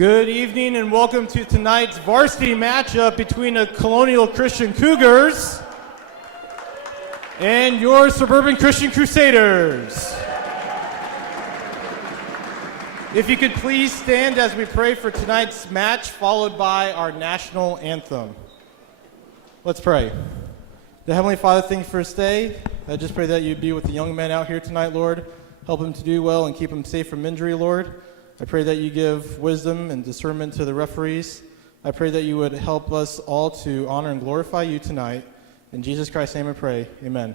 Good evening and welcome to tonight's varsity matchup between the Colonial Christian Cougars and your Suburban Christian Crusaders. If you could please stand as we pray for tonight's match, followed by our national anthem. Let's pray. The Heavenly Father, thank you for this day. I just pray that you be with the young men out here tonight, Lord. Help them to do well and keep them safe from injury, Lord. I pray that you give wisdom and discernment to the referees. I pray that you would help us all to honor and glorify you tonight. In Jesus Christ's name I pray, amen.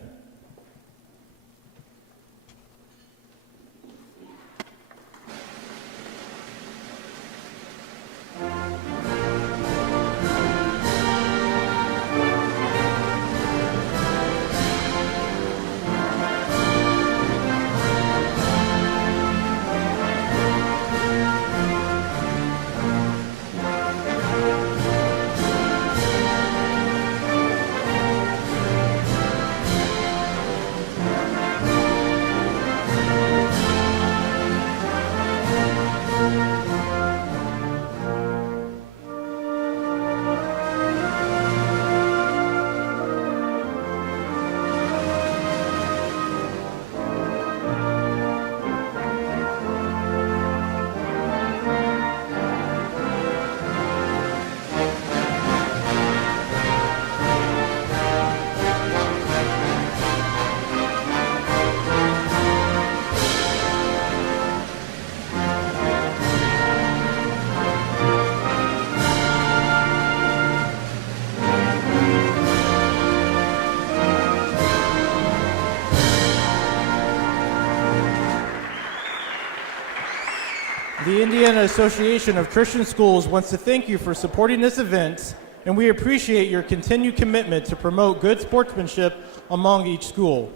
The Indiana Association of Christian Schools wants to thank you for supporting this event, and we appreciate your continued commitment to promote good sportsmanship among each school.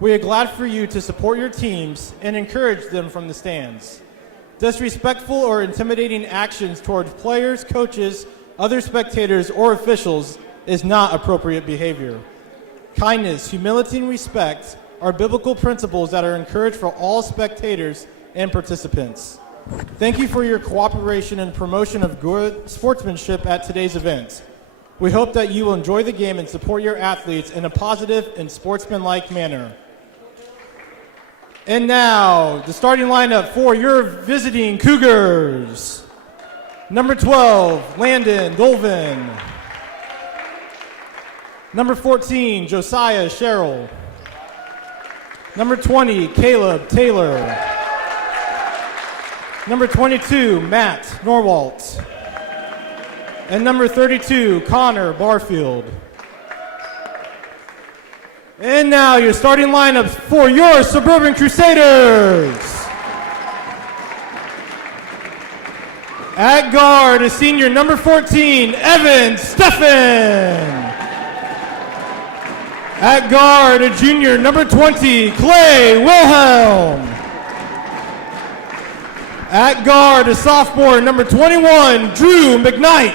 We are glad for you to support your teams and encourage them from the stands. Disrespectful or intimidating actions towards players, coaches, other spectators, or officials is not appropriate behavior. Kindness, humility, and respect are biblical principles that are encouraged for all spectators and participants. Thank you for your cooperation and promotion of good sportsmanship at today's event. We hope that you will enjoy the game and support your athletes in a positive and sportsmanlike manner. And now, the starting lineup for your visiting Cougars. Number 12, Landon Dolvin. Number 14, Josiah Sherrill. Number 20, Caleb Taylor. Number 22, Matt Norwalt. And number 32, Connor Barfield. And now your starting lineups for your Suburban Crusaders. At guard, a senior, number 14, Evan Steffen. At guard, a junior, number 20, Clay Wilhelm. At guard, a sophomore, number 21, Drew McKnight.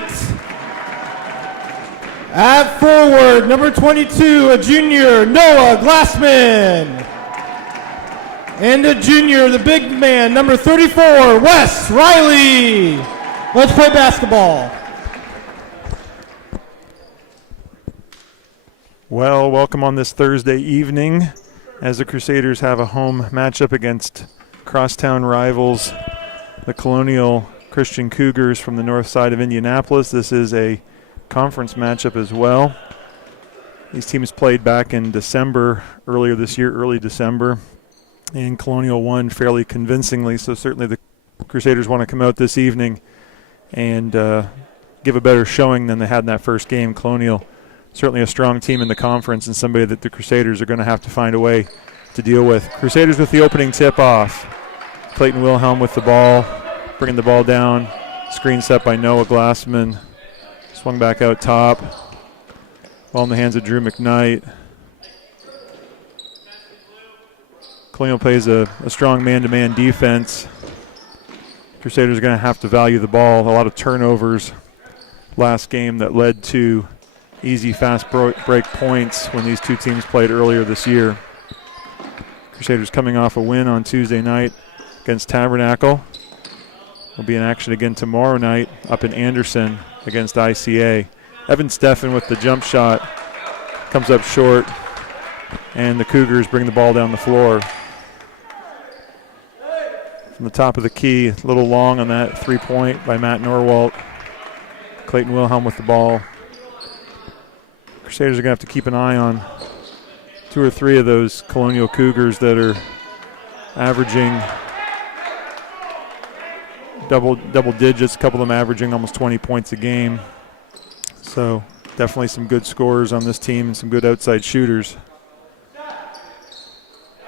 At forward, number 22, a junior, Noah Glassman. And a junior, the big man, number 34, Wes Riley. Let's play basketball. Well, welcome on this Thursday evening as the Crusaders have a home matchup against crosstown rivals, the Colonial Christian Cougars from the north side of Indianapolis. This is a conference matchup as well. These teams played back in December, earlier this year, early December, and Colonial won fairly convincingly, so certainly the Crusaders want to come out this evening and give a better showing than they had in that first game. Colonial, certainly a strong team in the conference and somebody that the Crusaders are going to have to find a way to deal with. Crusaders with the opening tip-off. Clayton Wilhelm with the ball, bringing the ball down. Screen set by Noah Glassman. Swung back out top. Ball in the hands of Drew McKnight. Colonial plays a strong man-to-man defense. Crusaders are going to have to value the ball. A lot of turnovers last game that led to easy, fast break points when these two teams played earlier this year. Crusaders coming off a win on Tuesday night against Tabernacle. will be in action again tomorrow night up in Anderson against ICA. Evan Steffen with the jump shot comes up short, and the Cougars bring the ball down the floor. From the top of the key, a little long on that three-point by Matt Norwalt. Clayton Wilhelm with the ball. Crusaders are going to have to keep an eye on 2 or 3 of those Colonial Cougars that are averaging double digits, a couple of them averaging almost 20 points a game. So definitely some good scorers on this team and some good outside shooters.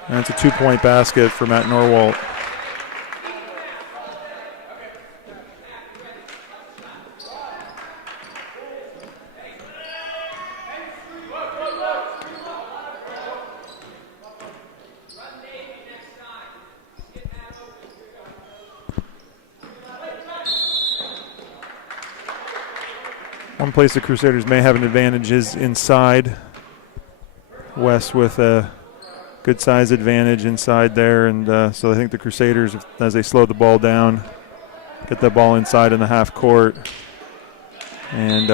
And it's a 2-point basket for Matt Norwalt. One place the Crusaders may have an advantage is inside. West with a good size advantage inside there, and so I think the Crusaders, as they slow the ball down, get that ball inside in the half court, and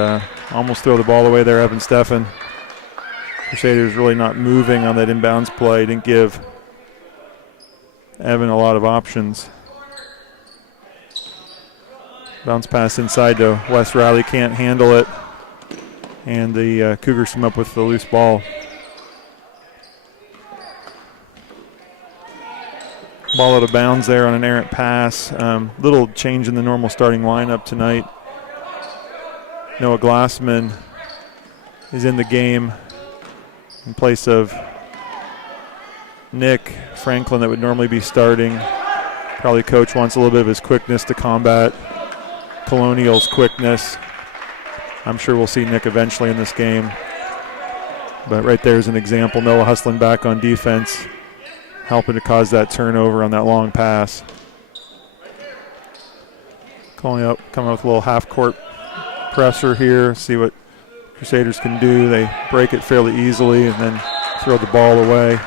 almost throw the ball away there, Evan Steffen. Crusaders really not moving on that inbounds play, didn't give Evan a lot of options. Bounce pass inside to West. Riley can't handle it, and the Cougars come up with the loose ball. Ball out of bounds there on an errant pass. Little change in the normal starting lineup tonight. Noah Glassman is in the game in place of Nick Franklin that would normally be starting. Probably coach wants a little bit of his quickness to combat Colonial's quickness. I'm sure we'll see Nick eventually in this game. But right there's an example. Noah hustling back on defense, helping to cause that turnover on that long pass. Coming up with a little half-court pressure here. See what Crusaders can do. They break it fairly easily and then throw the ball away.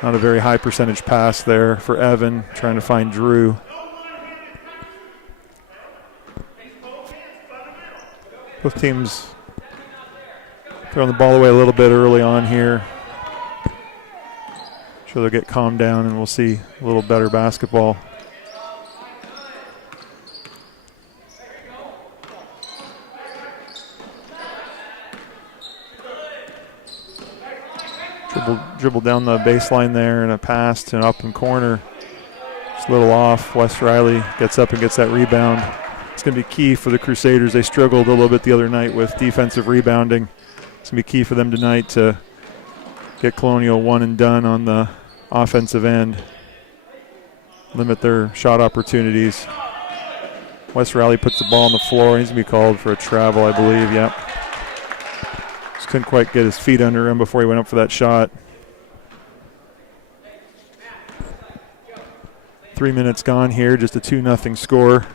Not a very high percentage pass there for Evan, trying to find Drew. Both teams throwing the ball away a little bit early on here. Sure they'll get calmed down and we'll see a little better basketball. Dribble down the baseline there and a pass to an open corner. Just a little off. Wes Riley gets up and gets that rebound. It's going to be key for the Crusaders. They struggled a little bit the other night with defensive rebounding. It's going to be key for them tonight to get Colonial one and done on the offensive end. Limit their shot opportunities. Wes Riley puts the ball on the floor. He's going to be called for a travel, I believe. Yep. Just couldn't quite get his feet under him before he went up for that shot. 3 minutes gone here, just a 2-0 score.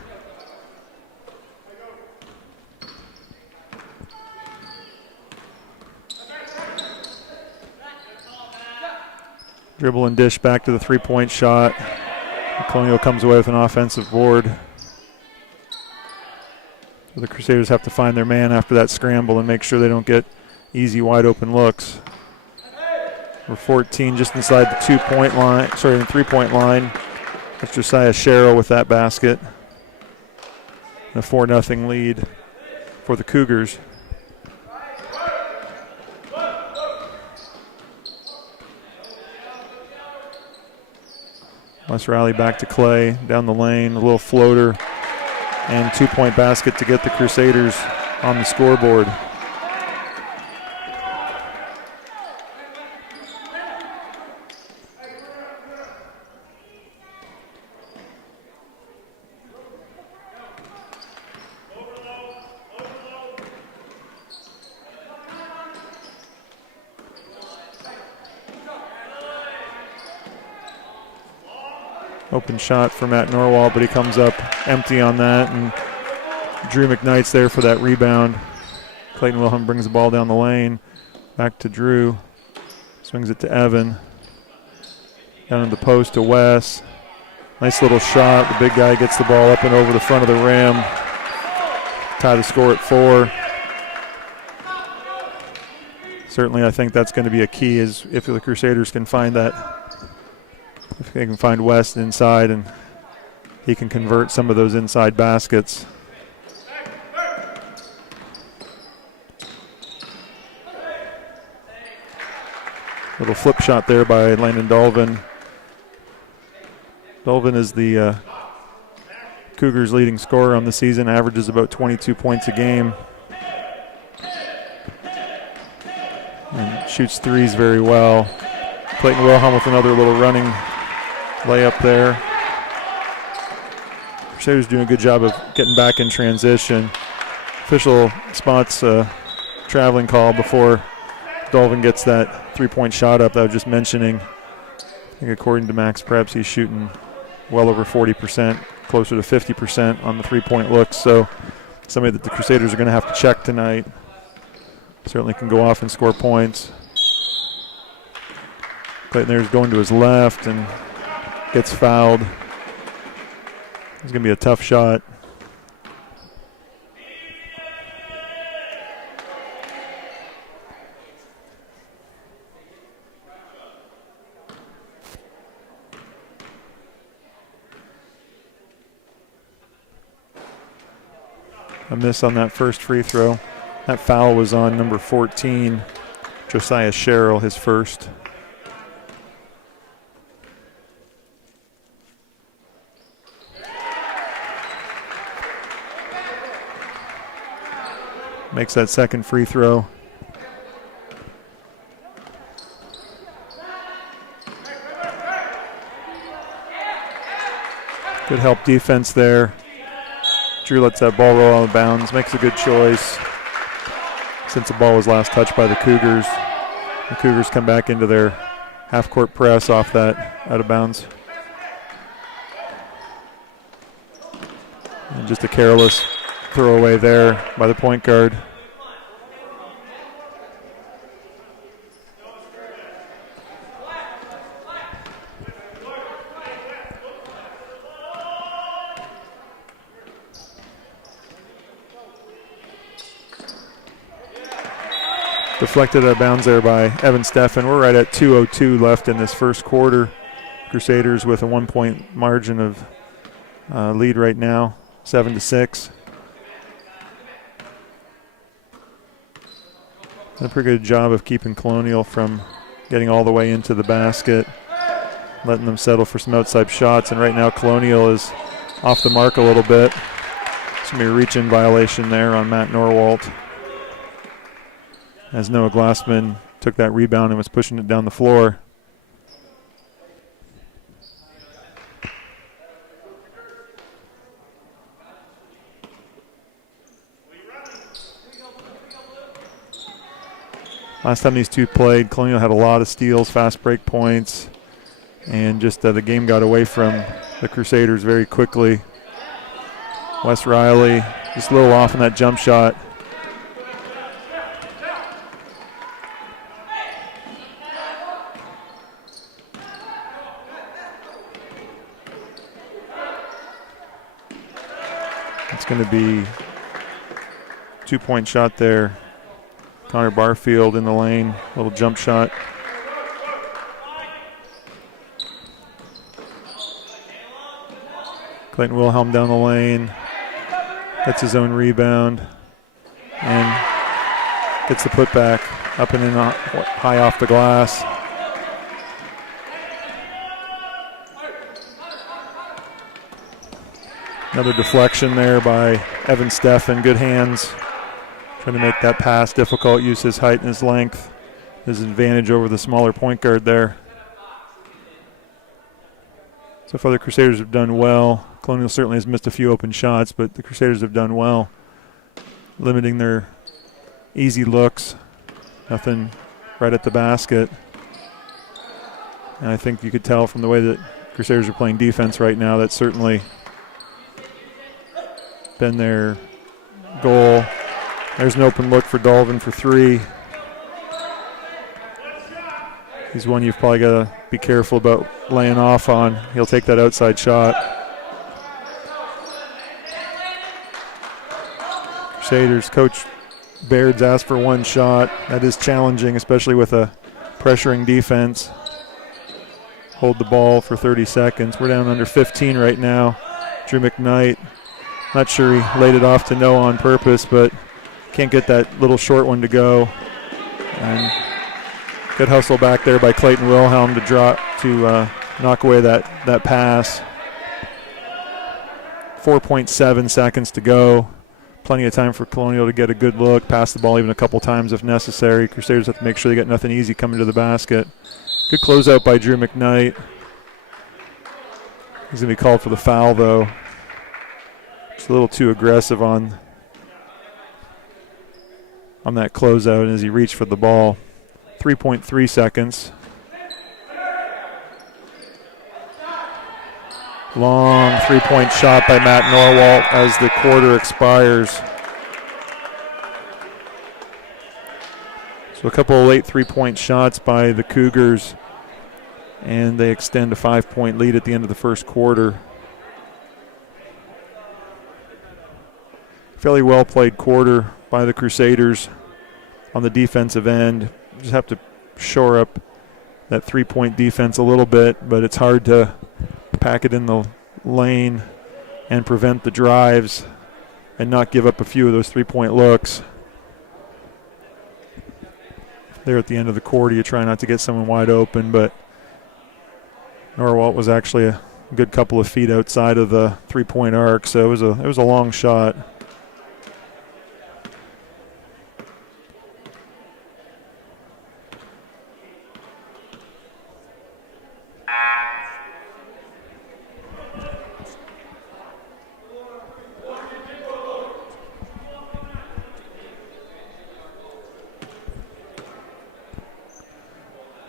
Dribble and dish back to the three-point shot. Colonial comes away with an offensive board. So the Crusaders have to find their man after that scramble and make sure they don't get easy, wide-open looks. We're 14 just inside the the 3-point line. That's Josiah Sherrill with that basket. And a 4-0 lead for the Cougars. Wes Riley back to Clay, down the lane, a little floater, and 2-point basket to get the Crusaders on the scoreboard. Open shot for Matt Norwalt, but he comes up empty on that, and Drew McKnight's there for that rebound. Clayton Wilhelm brings the ball down the lane. Back to Drew. Swings it to Evan. Down in the post to Wes. Nice little shot. The big guy gets the ball up and over the front of the rim. Tie the score at 4. Certainly, I think that's going to be a key is if the Crusaders can find that, if they can find West inside and he can convert some of those inside baskets. Little flip shot there by Landon Dolvin. Dolvin is the Cougars' leading scorer on the season, averages about 22 points a game. And shoots threes very well. Clayton Wilhelm with another little running layup there. Crusaders doing a good job of getting back in transition. Official spots traveling call before Dolvin gets that three-point shot up that I was just mentioning. I think according to Max Preps, he's shooting well over 40%, closer to 50% on the three-point looks. So somebody that the Crusaders are going to have to check tonight. Certainly can go off and score points. Clayton there's going to his left and gets fouled. It's going to be a tough shot. A miss on that first free throw. That foul was on number 14, Josiah Sherrill, his first. Makes that second free throw. Good help defense there. Drew lets that ball roll out of bounds, makes a good choice. Since the ball was last touched by the Cougars come back into their half-court press off that out of bounds. And just a careless throwaway there by the point guard. Deflected out of bounds there by Evan Steffen. We're right at 2:02 left in this first quarter. Crusaders with a 1-point margin of lead right now, 7-6. Done a pretty good job of keeping Colonial from getting all the way into the basket, letting them settle for some outside shots. And right now Colonial is off the mark a little bit. It's going to be a reach-in violation there on Matt Norwalt, as Noah Glassman took that rebound and was pushing it down the floor. Last time these two played, Colonial had a lot of steals, fast break points, and just the game got away from the Crusaders very quickly. Wes Riley just a little off on that jump shot. It's going to be 2-point shot there. Connor Barfield in the lane, little jump shot. Clayton Wilhelm down the lane, gets his own rebound, and gets the putback up and in high off the glass. Another deflection there by Evan Steffen. Good hands. Trying to make that pass difficult, use his height and his length, his advantage over the smaller point guard there. So far the Crusaders have done well. Colonial certainly has missed a few open shots, but the Crusaders have done well, limiting their easy looks. Nothing right at the basket. And I think you could tell from the way that Crusaders are playing defense right now, that's certainly been their goal. There's an open look for Dolvin for three. He's one you've probably got to be careful about laying off on. He'll take that outside shot. Crusaders coach Baird's asked for one shot. That is challenging, especially with a pressuring defense. Hold the ball for 30 seconds. We're down under 15 right now. Drew McKnight, not sure he laid it off to no on purpose, but can't get that little short one to go. And good hustle back there by Clayton Wilhelm to knock away that pass. 4.7 seconds to go. Plenty of time for Colonial to get a good look, pass the ball even a couple times if necessary. Crusaders have to make sure they get nothing easy coming to the basket. Good closeout by Drew McKnight. He's going to be called for the foul, though. It's a little too aggressive on that closeout as he reached for the ball. 3.3 seconds. Long three-point shot by Matt Norwalt as the quarter expires. So a couple of late three-point shots by the Cougars, and they extend a 5-point lead at the end of the first quarter. Fairly well-played quarter by the Crusaders on the defensive end. Just have to shore up that three-point defense a little bit, but it's hard to pack it in the lane and prevent the drives and not give up a few of those three-point looks. There at the end of the quarter, you try not to get someone wide open, but Norwalt was actually a good couple of feet outside of the three-point arc, so it was a long shot.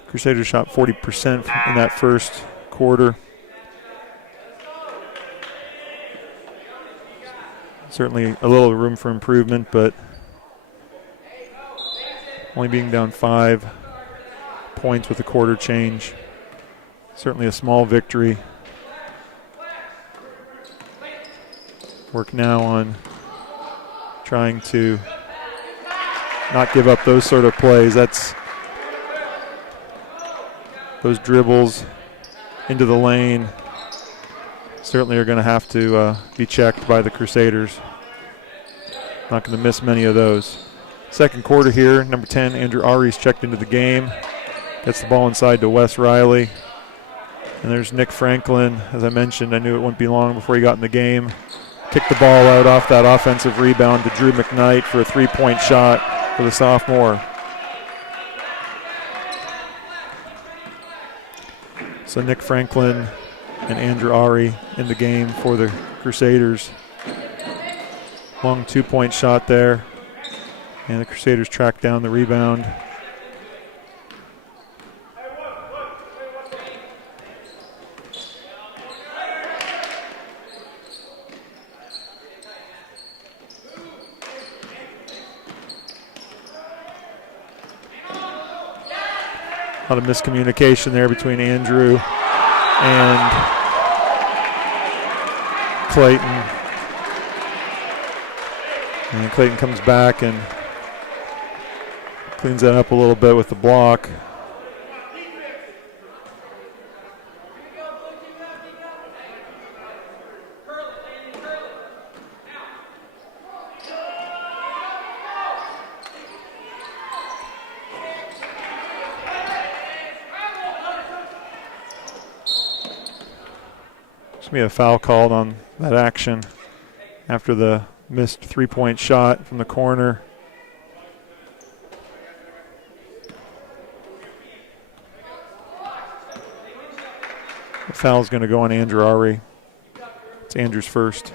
Crusaders shot 40% in that first quarter. Certainly a little room for improvement, but only being down 5 points with the quarter change. Certainly a small victory. Work now on trying to not give up those sort of plays. Those dribbles into the lane certainly are going to have to be checked by the Crusaders. Not going to miss many of those. Second quarter here, number 10, Andrew Ari's checked into the game. Gets the ball inside to Wes Riley. And there's Nick Franklin. As I mentioned, I knew it wouldn't be long before he got in the game. Kicked the ball out off that offensive rebound to Drew McKnight for a three-point shot for the sophomore. So Nick Franklin and Andrew Ari in the game for the Crusaders. Long two-point shot there. And the Crusaders track down the rebound. A lot of miscommunication there between Andrew and Clayton. And Clayton comes back and cleans that up a little bit with the block. Be a foul called on that action after the missed three-point shot from the corner. The foul is going to go on Andrew Ari. It's Andrew's first.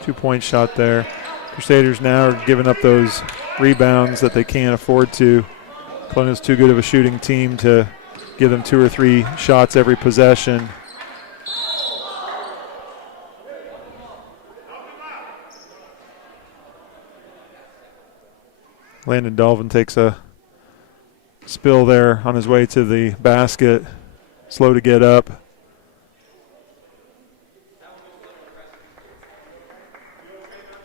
Two-point shot there. Crusaders now are giving up those rebounds that they can't afford to. Colonial's too good of a shooting team to give them 2 or 3 shots every possession. Landon Dolvin takes a spill there on his way to the basket. Slow to get up.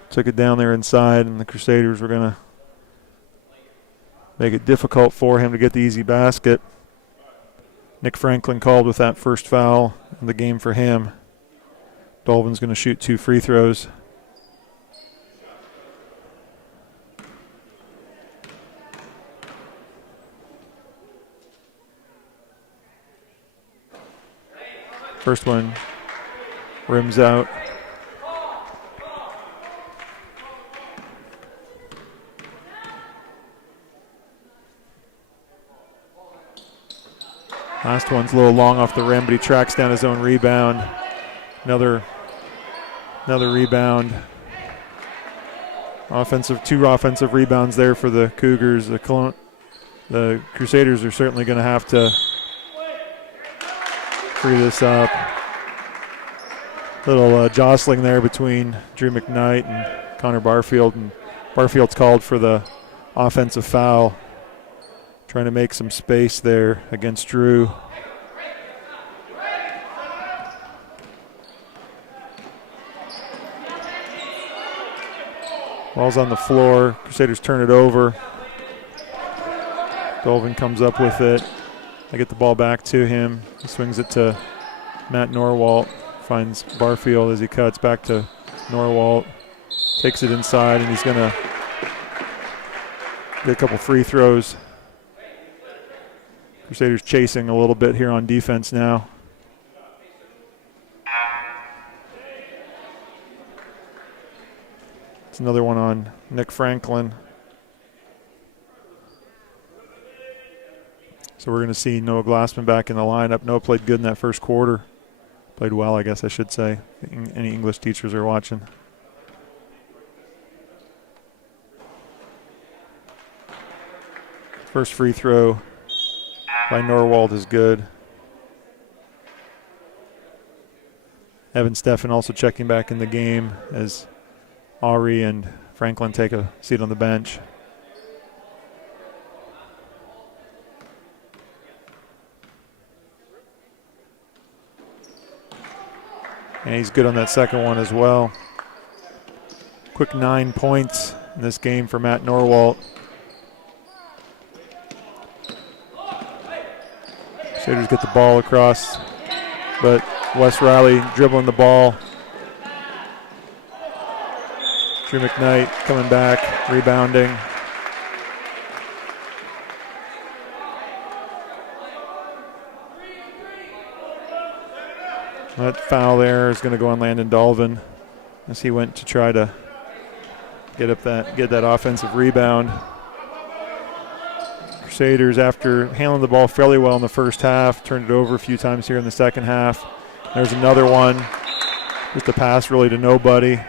Took it down there inside, and the Crusaders were going to make it difficult for him to get the easy basket. Nick Franklin called with that first foul in the game for him. Dolvin's going to shoot 2 free throws. First one rims out. Last one's a little long off the rim, but he tracks down his own rebound. Another rebound. Two offensive rebounds there for the Cougars. The Crusaders are certainly going to have to free this up. Little jostling there between Drew McKnight and Connor Barfield, and Barfield's called for the offensive foul. Trying to make some space there against Drew. Ball's on the floor. Crusaders turn it over. Dolvin comes up with it. They get the ball back to him. He swings it to Matt Norwalt. Finds Barfield as he cuts back to Norwalt. Takes it inside, and he's going to get a couple free throws. Crusaders chasing a little bit here on defense now. It's another one on Nick Franklin. So we're going to see Noah Glassman back in the lineup. Noah played good in that first quarter. Played well, I guess I should say. Any English teachers are watching. First free throw by Norwald is good. Evan Steffen also checking back in the game as Ari and Franklin take a seat on the bench. And he's good on that second one as well. Quick 9 points in this game for Matt Norwalt. Crusaders get the ball across, but Wes Riley dribbling the ball. Drew McKnight coming back, rebounding. That foul there is going to go on Landon Dolvin as he went to try to get that offensive rebound. Crusaders, after handling the ball fairly well in the first half, turned it over a few times here in the second half. There's another one. Just a pass really to nobody.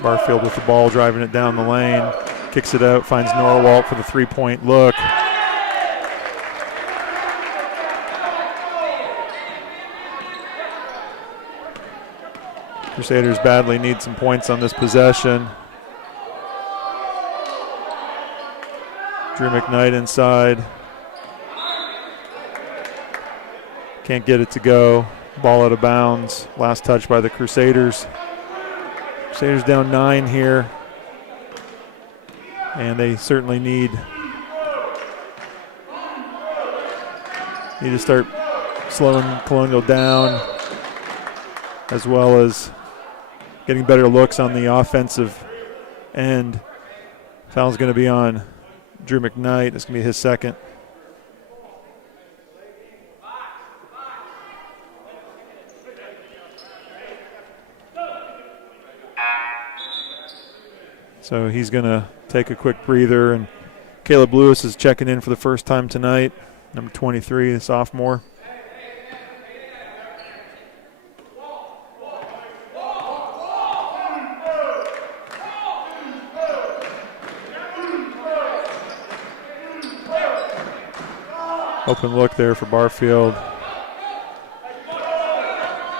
Barfield with the ball, driving it down the lane. Kicks it out, finds Norwalt for the three-point look. Crusaders badly need some points on this possession. Drew McKnight inside. Can't get it to go. Ball out of bounds. Last touch by the Crusaders. Crusaders down 9 here. And they certainly need to start slowing Colonial down, as well as getting better looks on the offensive end. Foul's going to be on Drew McKnight. It's going to be his second. So he's going to take a quick breather, and Caleb Lewis is checking in for the first time tonight, number 23, the sophomore. Open look there for Barfield.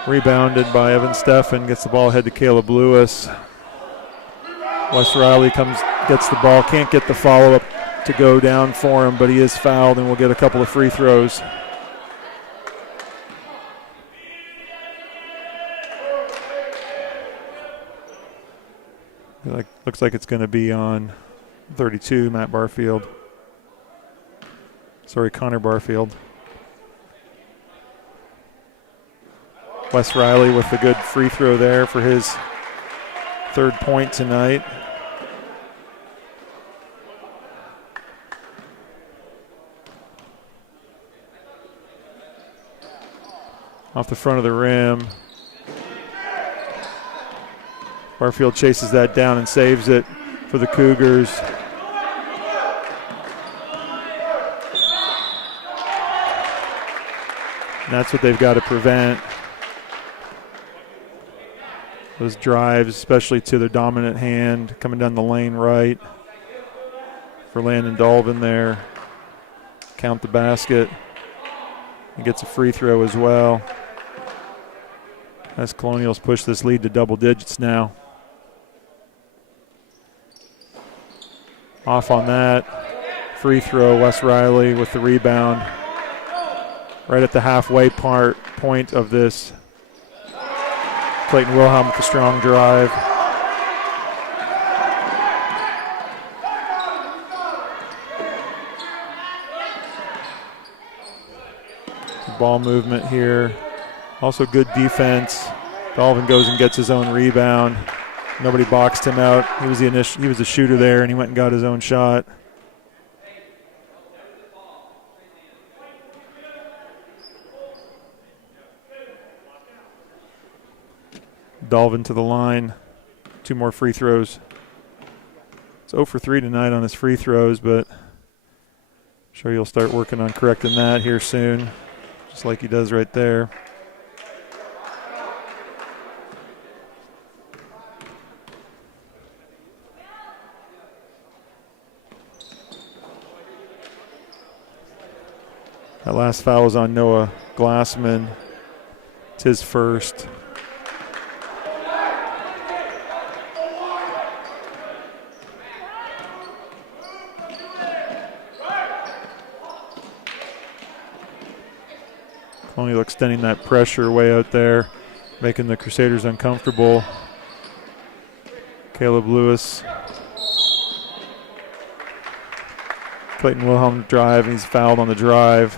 Rebounded by Evan Steffen, gets the ball ahead to Caleb Lewis. Wes Riley gets the ball, can't get the follow-up to go down for him, but he is fouled and will get a couple of free throws. Looks like it's going to be on 32, Matt Barfield. Sorry, Connor Barfield. Wes Riley with a good free throw there for his third point tonight. Off the front of the rim. Barfield chases that down and saves it for the Cougars. And that's what they've got to prevent. Those drives, especially to the dominant hand, coming down the lane right for Landon Dolvin there. Count the basket. He gets a free throw as well. As Colonials push this lead to double digits now. Off on that. Free throw, Wes Riley with the rebound. Right at the halfway point of this. Clayton Wilhelm with the strong drive. Ball movement here. Also good defense. Dolvin goes and gets his own rebound. Nobody boxed him out. He was the shooter there, and he went and got his own shot. Dolvin to the line. 2 more free throws. It's 0 for 3 tonight on his free throws, but I'm sure you'll start working on correcting that here soon, just like he does right there. That last foul was on Noah Glassman. It's his first. Colonial extending that pressure way out there, making the Crusaders uncomfortable. Caleb Lewis. Clayton Wilhelm drive, and he's fouled on the drive.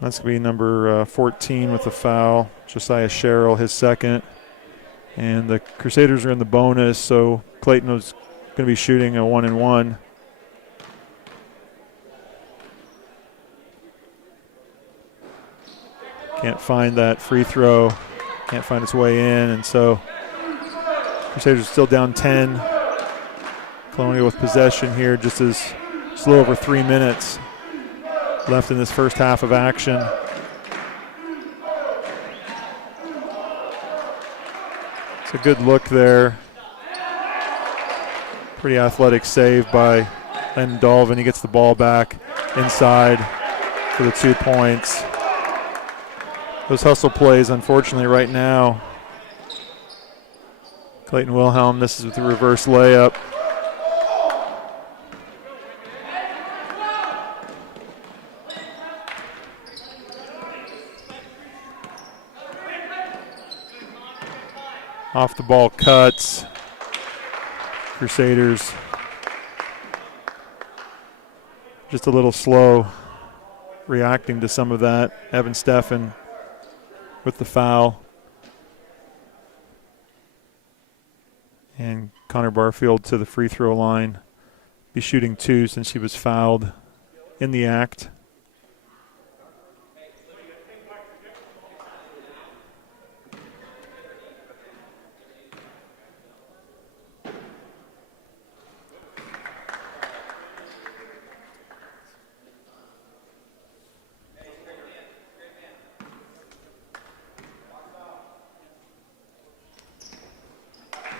That's going to be number 14 with the foul. Josiah Sherrill, his second. And the Crusaders are in the bonus, so Clayton was going to be shooting a 1-and-1. Can't find that free throw. Can't find its way in, and so Crusaders are still down 10. Colonial with possession here, just a little over 3 minutes left in this first half of action. It's a good look there. Pretty athletic save by Landon Dolvin. He gets the ball back inside for the 2 points. Those hustle plays, unfortunately, right now. Clayton Wilhelm misses with the reverse layup. Off the ball cuts. Crusaders just a little slow reacting to some of that. Evan Steffen with the foul. And Connor Barfield to the free throw line. Be shooting 2 since he was fouled in the act.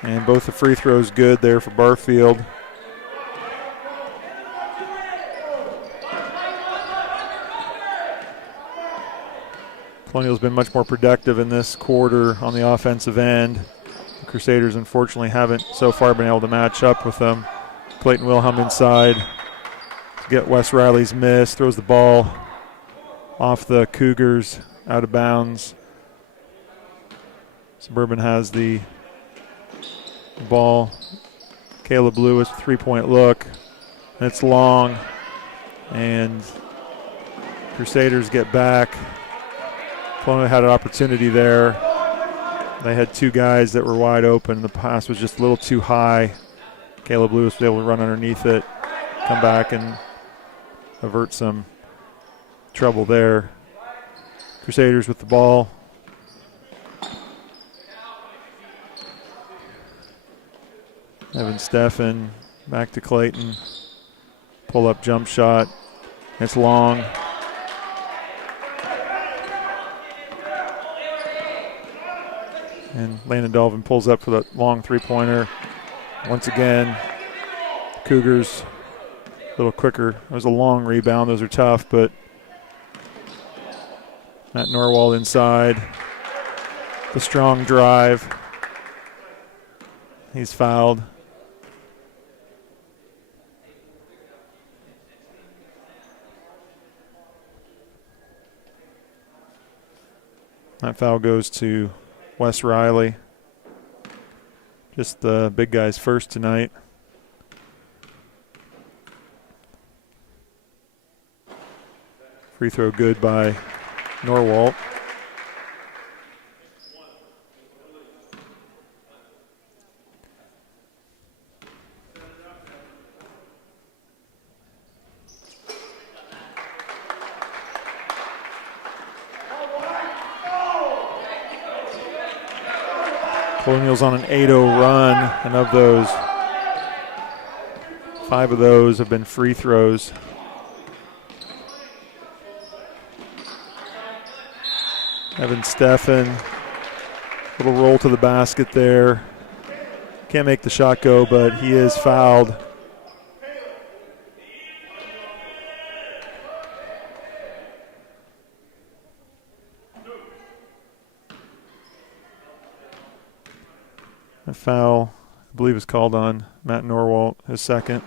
And both the free throws good there for Barfield. Colonial's been much more productive in this quarter on the offensive end. The Crusaders unfortunately haven't so far been able to match up with them. Clayton Wilhelm inside to get Wes Riley's miss, throws the ball off the Cougars, out of bounds. Suburban has the ball. Caleb Lewis, three-point look. And it's long. And Crusaders get back. Colonial had an opportunity there. They had two guys that were wide open. The pass was just a little too high. Caleb Lewis was able to run underneath it, come back and avert some trouble there. Crusaders with the ball. Evan Steffen back to Clayton. Pull-up jump shot. It's long. And Landon Dolvin pulls up for the long three-pointer. Once again, Cougars a little quicker. It was a long rebound. Those are tough, but Matt Norwald inside. The strong drive. He's fouled. That foul goes to Wes Riley. Just the big guys first tonight. Free throw good by Norwalt. Colonial's on an 8-0 run, and of those, 5 of those have been free throws. Evan Steffen, little roll to the basket there. Can't make the shot go, but he is fouled. A foul, I believe, is called on Matt Norwalt, his second.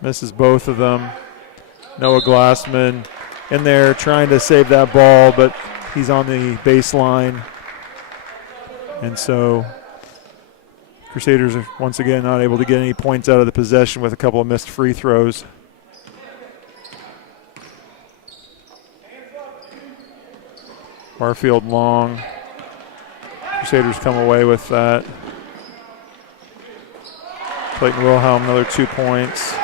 Misses both of them. Noah Glassman in there trying to save that ball, but he's on the baseline. And so Crusaders are once again not able to get any points out of the possession with a couple of missed free throws. Barfield long. Crusaders come away with that. Clayton Wilhelm, another 2 points.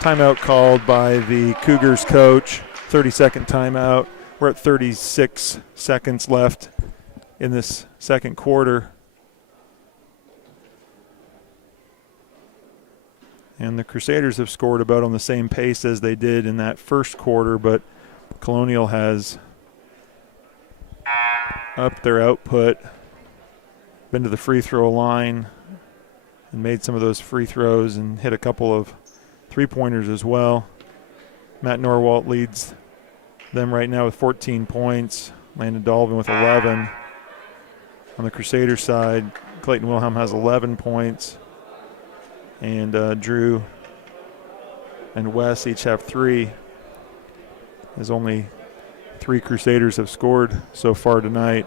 Timeout called by the Cougars coach, 30-second timeout. We're at 36 seconds left in this second quarter. And the Crusaders have scored about on the same pace as they did in that first quarter, but Colonial has upped their output, been to the free throw line, and made some of those free throws and hit a couple of three-pointers as well. Matt Norwalt leads them right now with 14 points. Landon Dolvin with 11. On the Crusader side, Clayton Wilhelm has 11 points. And Drew and Wes each have 3. As only 3 Crusaders have scored so far tonight.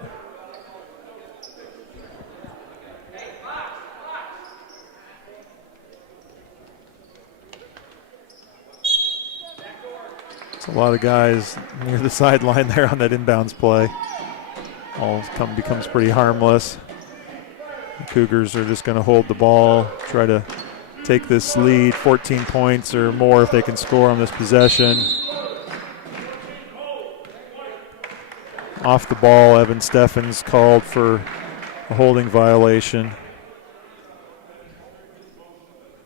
It's a lot of guys near the sideline there on that inbounds play. Becomes pretty harmless. The Cougars are just going to hold the ball, try to take this lead, 14 points or more if they can score on this possession. off the ball. Evan Steffens called for a holding violation.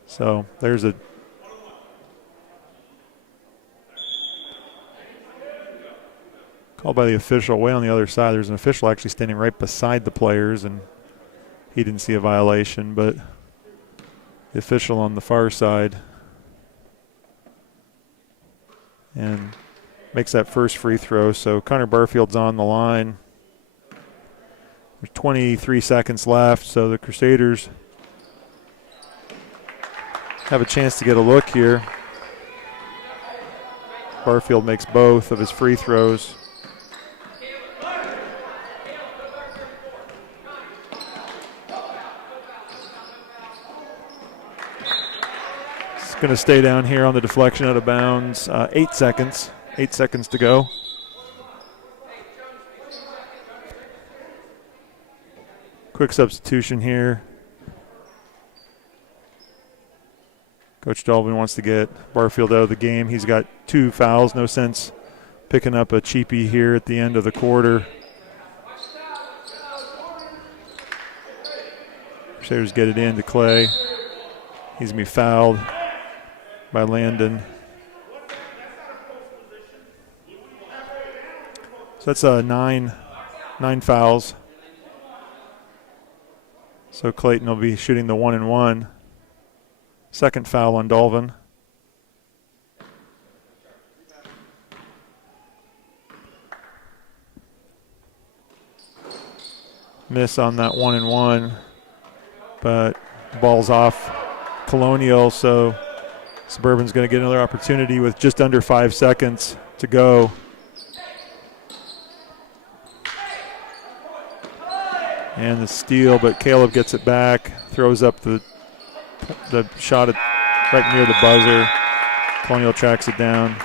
So there's a call by the official way on the other side. There's an official actually standing right beside the players, and he didn't see a violation, but the official on the far side and makes that first free throw. So Connor Barfield's on the line. There's 23 seconds left, so the Crusaders have a chance to get a look here. Barfield makes both of his free throws. It's going to stay down here on the deflection out of bounds. 8 seconds. 8 seconds to go. Quick substitution here. Coach Dolvin wants to get Barfield out of the game. He's got 2 fouls. No sense picking up a cheapie here at the end of the quarter. Crusaders get it in to Clay. He's going to be fouled by Landon. So that's 9 fouls. So Clayton will be shooting the 1-and-1. Second foul on Dolvin. Miss on that 1-and-1, but the ball's off Colonial, so Suburban's going to get another opportunity with just under 5 seconds to go. And the steal, but Caleb gets it back, throws up the shot right near the buzzer. Colonial tracks it down.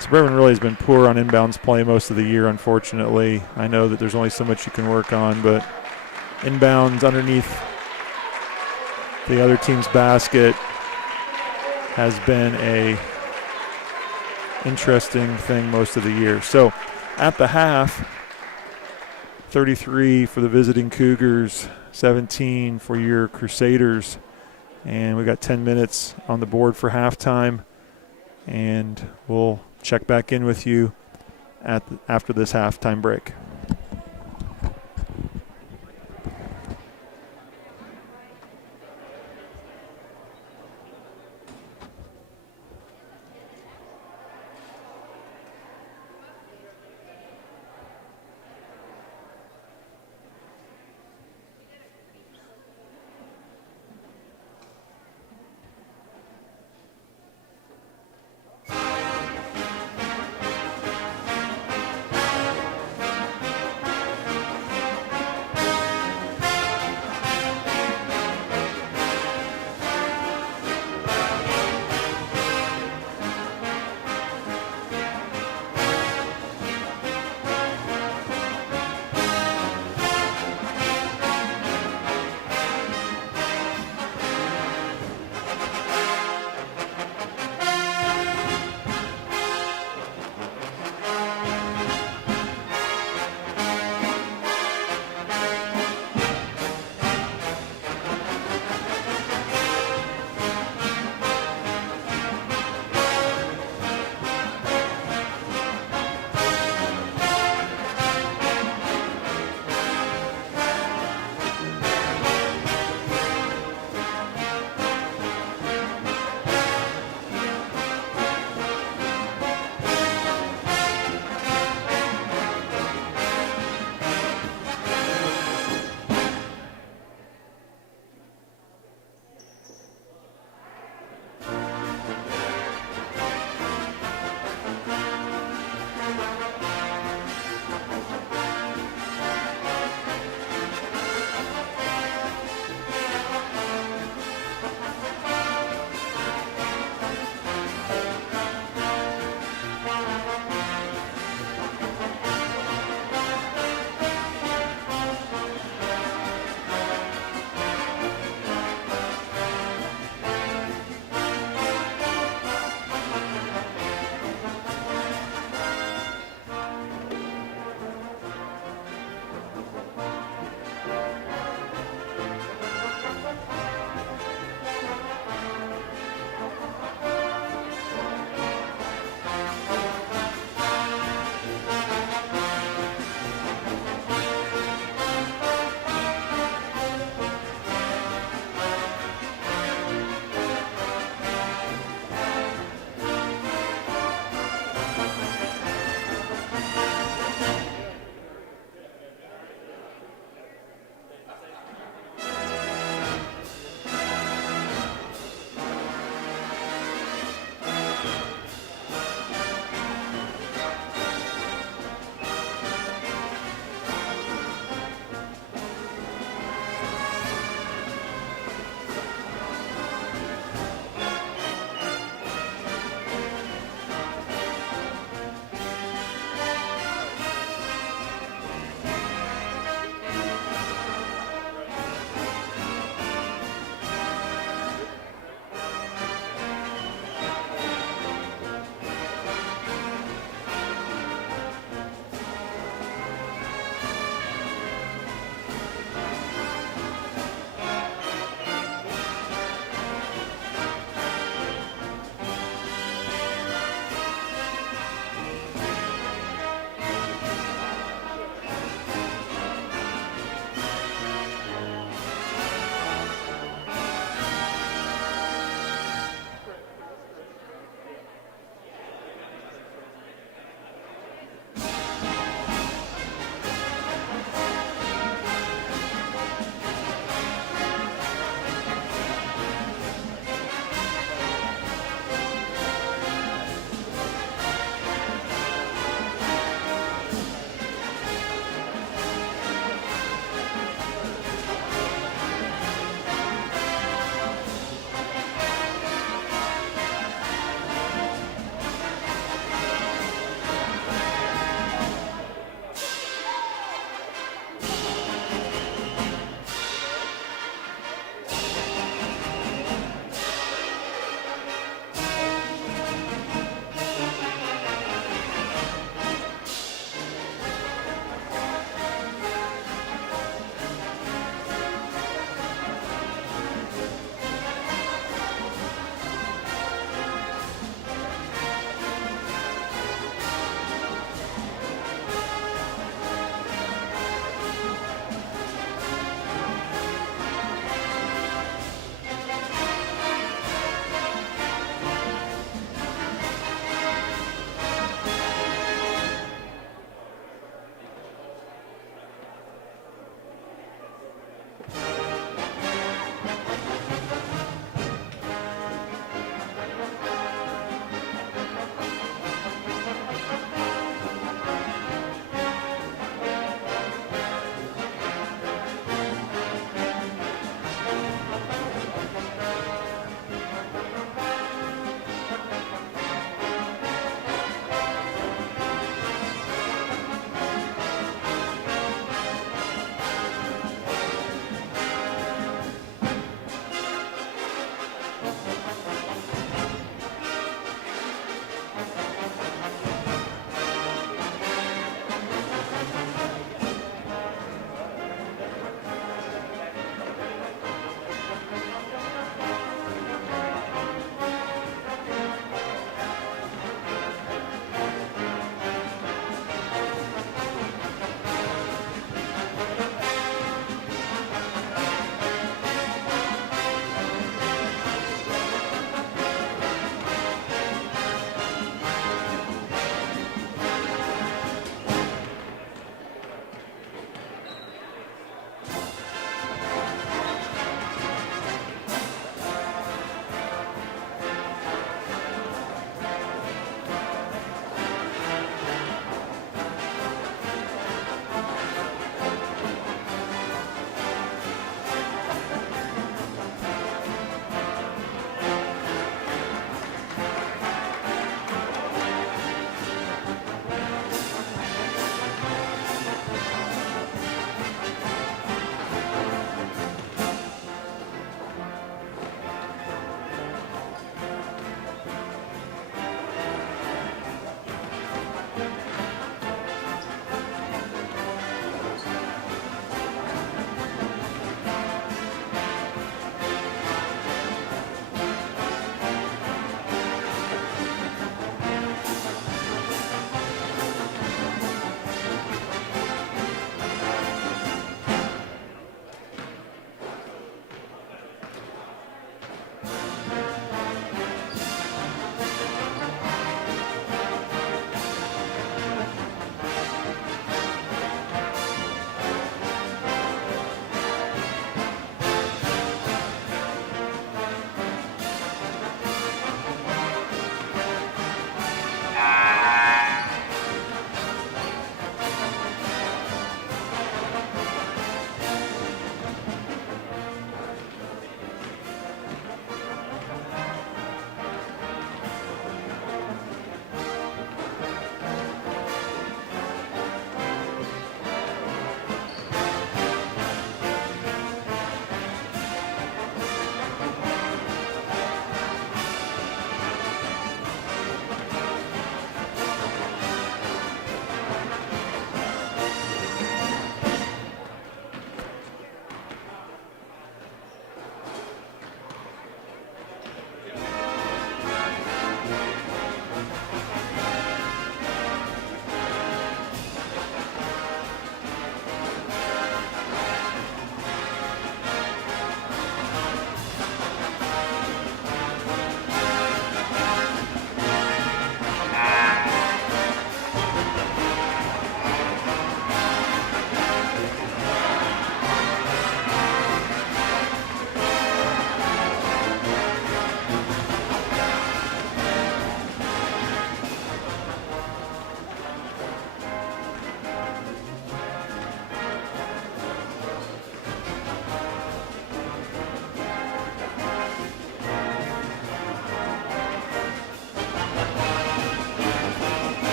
Suburban really has been poor on inbounds play most of the year, unfortunately. I know that there's only so much you can work on, but inbounds underneath the other team's basket has been a interesting thing most of the year. So at the half, 33 for the visiting Cougars, 17 for your Crusaders. And we got 10 minutes on the board for halftime, and we'll check back in with you after this halftime break.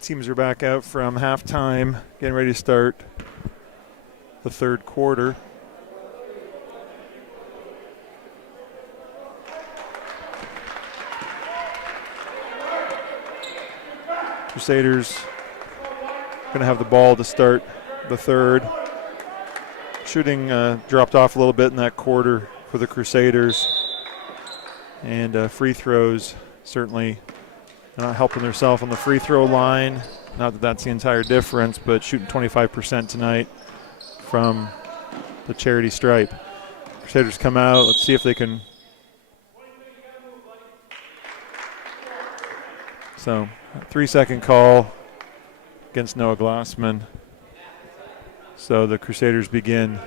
teams are back out from halftime, getting ready to start the third quarter. Crusaders going to have the ball to start the third. Shooting dropped off a little bit in that quarter for the Crusaders. And free throws certainly not helping themselves on the free throw line. Not that that's the entire difference, but shooting 25% tonight from the charity stripe. Crusaders come out. Let's see if they can. So, 3-second call against Noah Glassman. So the Crusaders begin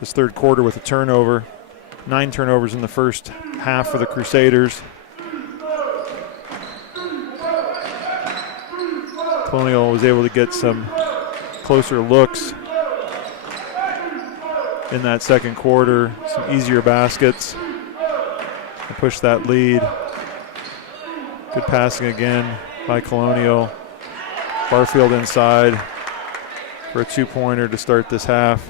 this third quarter with a turnover. 9 turnovers in the first half for the Crusaders. Colonial was able to get some closer looks in that second quarter, some easier baskets to push that lead. Good passing again by Colonial. Barfield inside for a 2-pointer to start this half.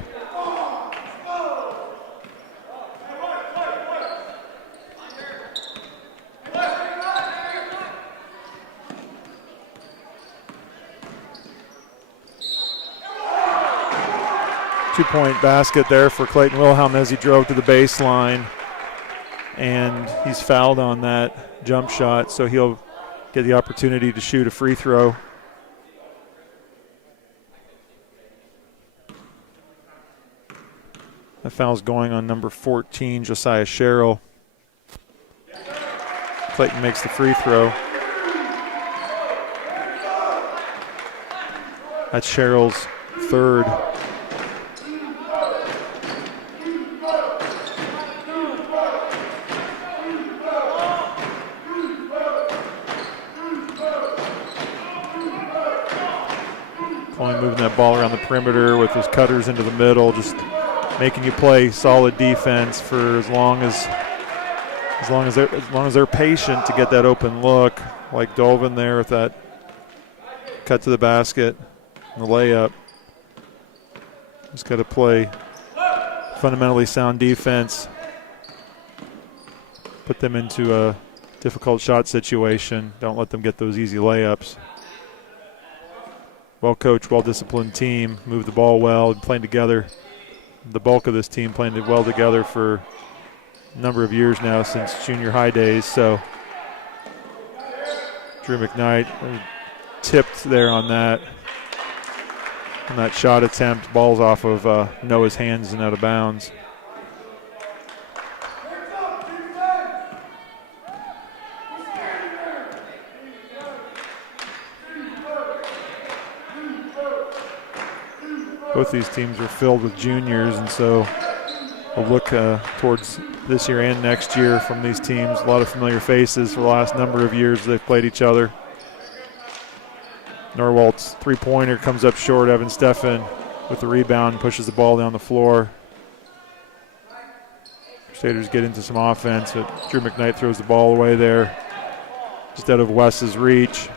Two-point basket there for Clayton Wilhelm as he drove to the baseline. And he's fouled on that jump shot, so he'll get the opportunity to shoot a free throw. The foul's going on number 14, Josiah Sherrill. Clayton makes the free throw. That's Sherrill's third. Only moving that ball around the perimeter with his cutters into the middle, just making you play solid defense for as long as they're patient to get that open look, like Dolvin there with that cut to the basket and the layup. Just got to play fundamentally sound defense, put them into a difficult shot situation. Don't let them get those easy layups. Well-coached, well-disciplined team, move the ball well, and playing together. The bulk of this team playing well together for a number of years now, since junior high days. So Drew McKnight tipped there on that shot attempt. Ball's off of Noah's hands and out of bounds. Both these teams are filled with juniors, and so we'll look towards this year and next year from these teams. A lot of familiar faces for the last number of years they've played each other. Norwalt's three-pointer comes up short. Evan Steffen with the rebound pushes the ball down the floor. Crusaders get into some offense, but Drew McKnight throws the ball away there, just out of Wes's reach.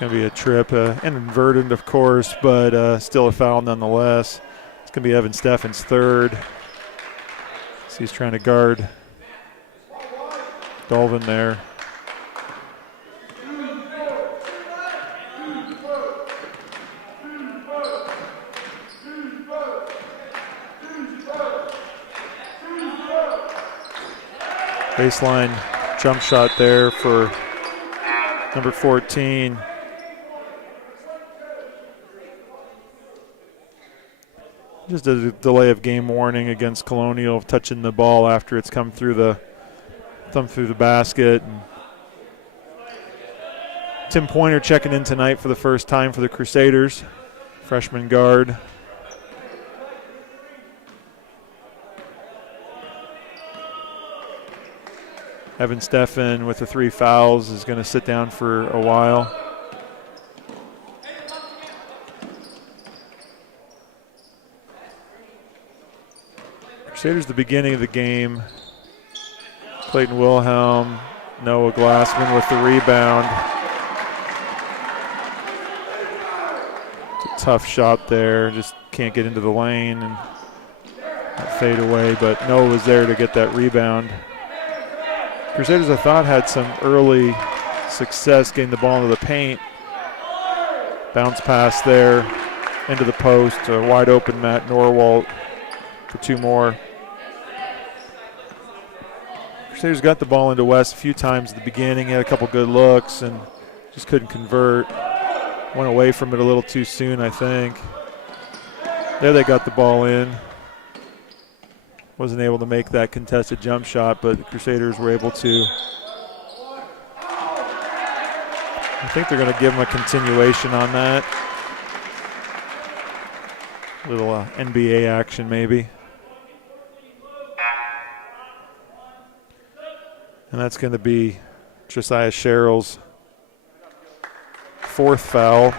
Going to be a trip, inadvertent, of course, but still a foul nonetheless. It's going to be Evan Steffen's third. So he's trying to guard Dolvin there. Baseline jump shot there for number 14. Just a delay of game warning against Colonial, touching the ball after it's come through the basket. And Tim Pointer checking in tonight for the first time for the Crusaders, freshman guard. Evan Steffen with the 3 fouls is going to sit down for a while. Crusaders, the beginning of the game. Clayton Wilhelm, Noah Glassman with the rebound. It's a tough shot there, just can't get into the lane and fade away, but Noah was there to get that rebound. Crusaders, I thought, had some early success getting the ball into the paint. Bounce pass there into the post, a wide open Matt Norwalt for two more. Crusaders got the ball into West a few times at the beginning, had a couple good looks and just couldn't convert. Went away from it a little too soon, I think. There they got the ball in. Wasn't able to make that contested jump shot, but the Crusaders were able to. I think they're going to give them a continuation on that. Little NBA action maybe. And that's going to be Josiah Sherrill's fourth foul.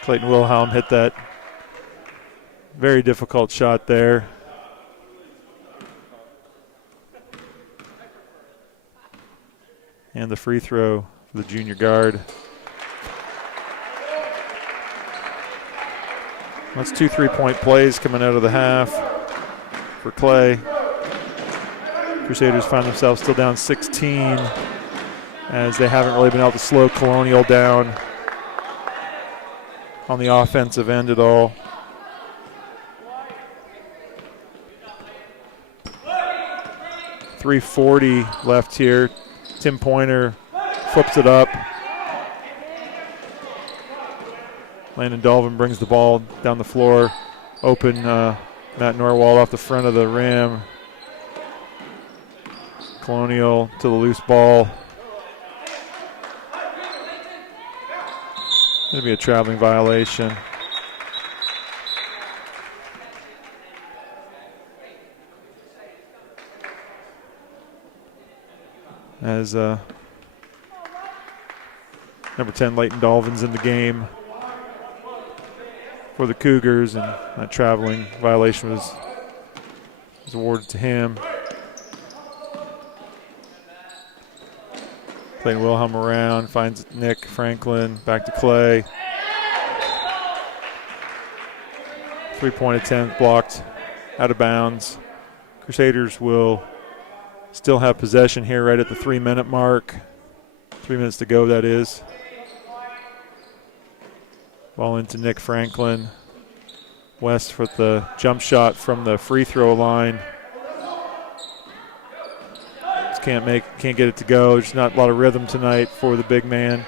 Clayton Wilhelm hit that very difficult shot there. And the free throw for the junior guard. That's 2 3-point plays coming out of the half for Clay. Crusaders find themselves still down 16 as they haven't really been able to slow Colonial down on the offensive end at all. .340 left here. Tim Pointer flips it up. Landon Dolvin brings the ball down the floor. Open Matt Norwald off the front of the rim. Colonial to the loose ball. Going to be a traveling violation. As number 10 Leighton Dolvin's in the game for the Cougars, and that traveling violation was awarded to him. Clayton Wilhelm around, finds Nick Franklin, back to Clay. 3-point attempt blocked out of bounds. Crusaders will still have possession here right at the 3-minute mark. 3 minutes to go, that is. Ball into Nick Franklin. West with the jump shot from the free throw line. Just can't get it to go. There's not a lot of rhythm tonight for the big man.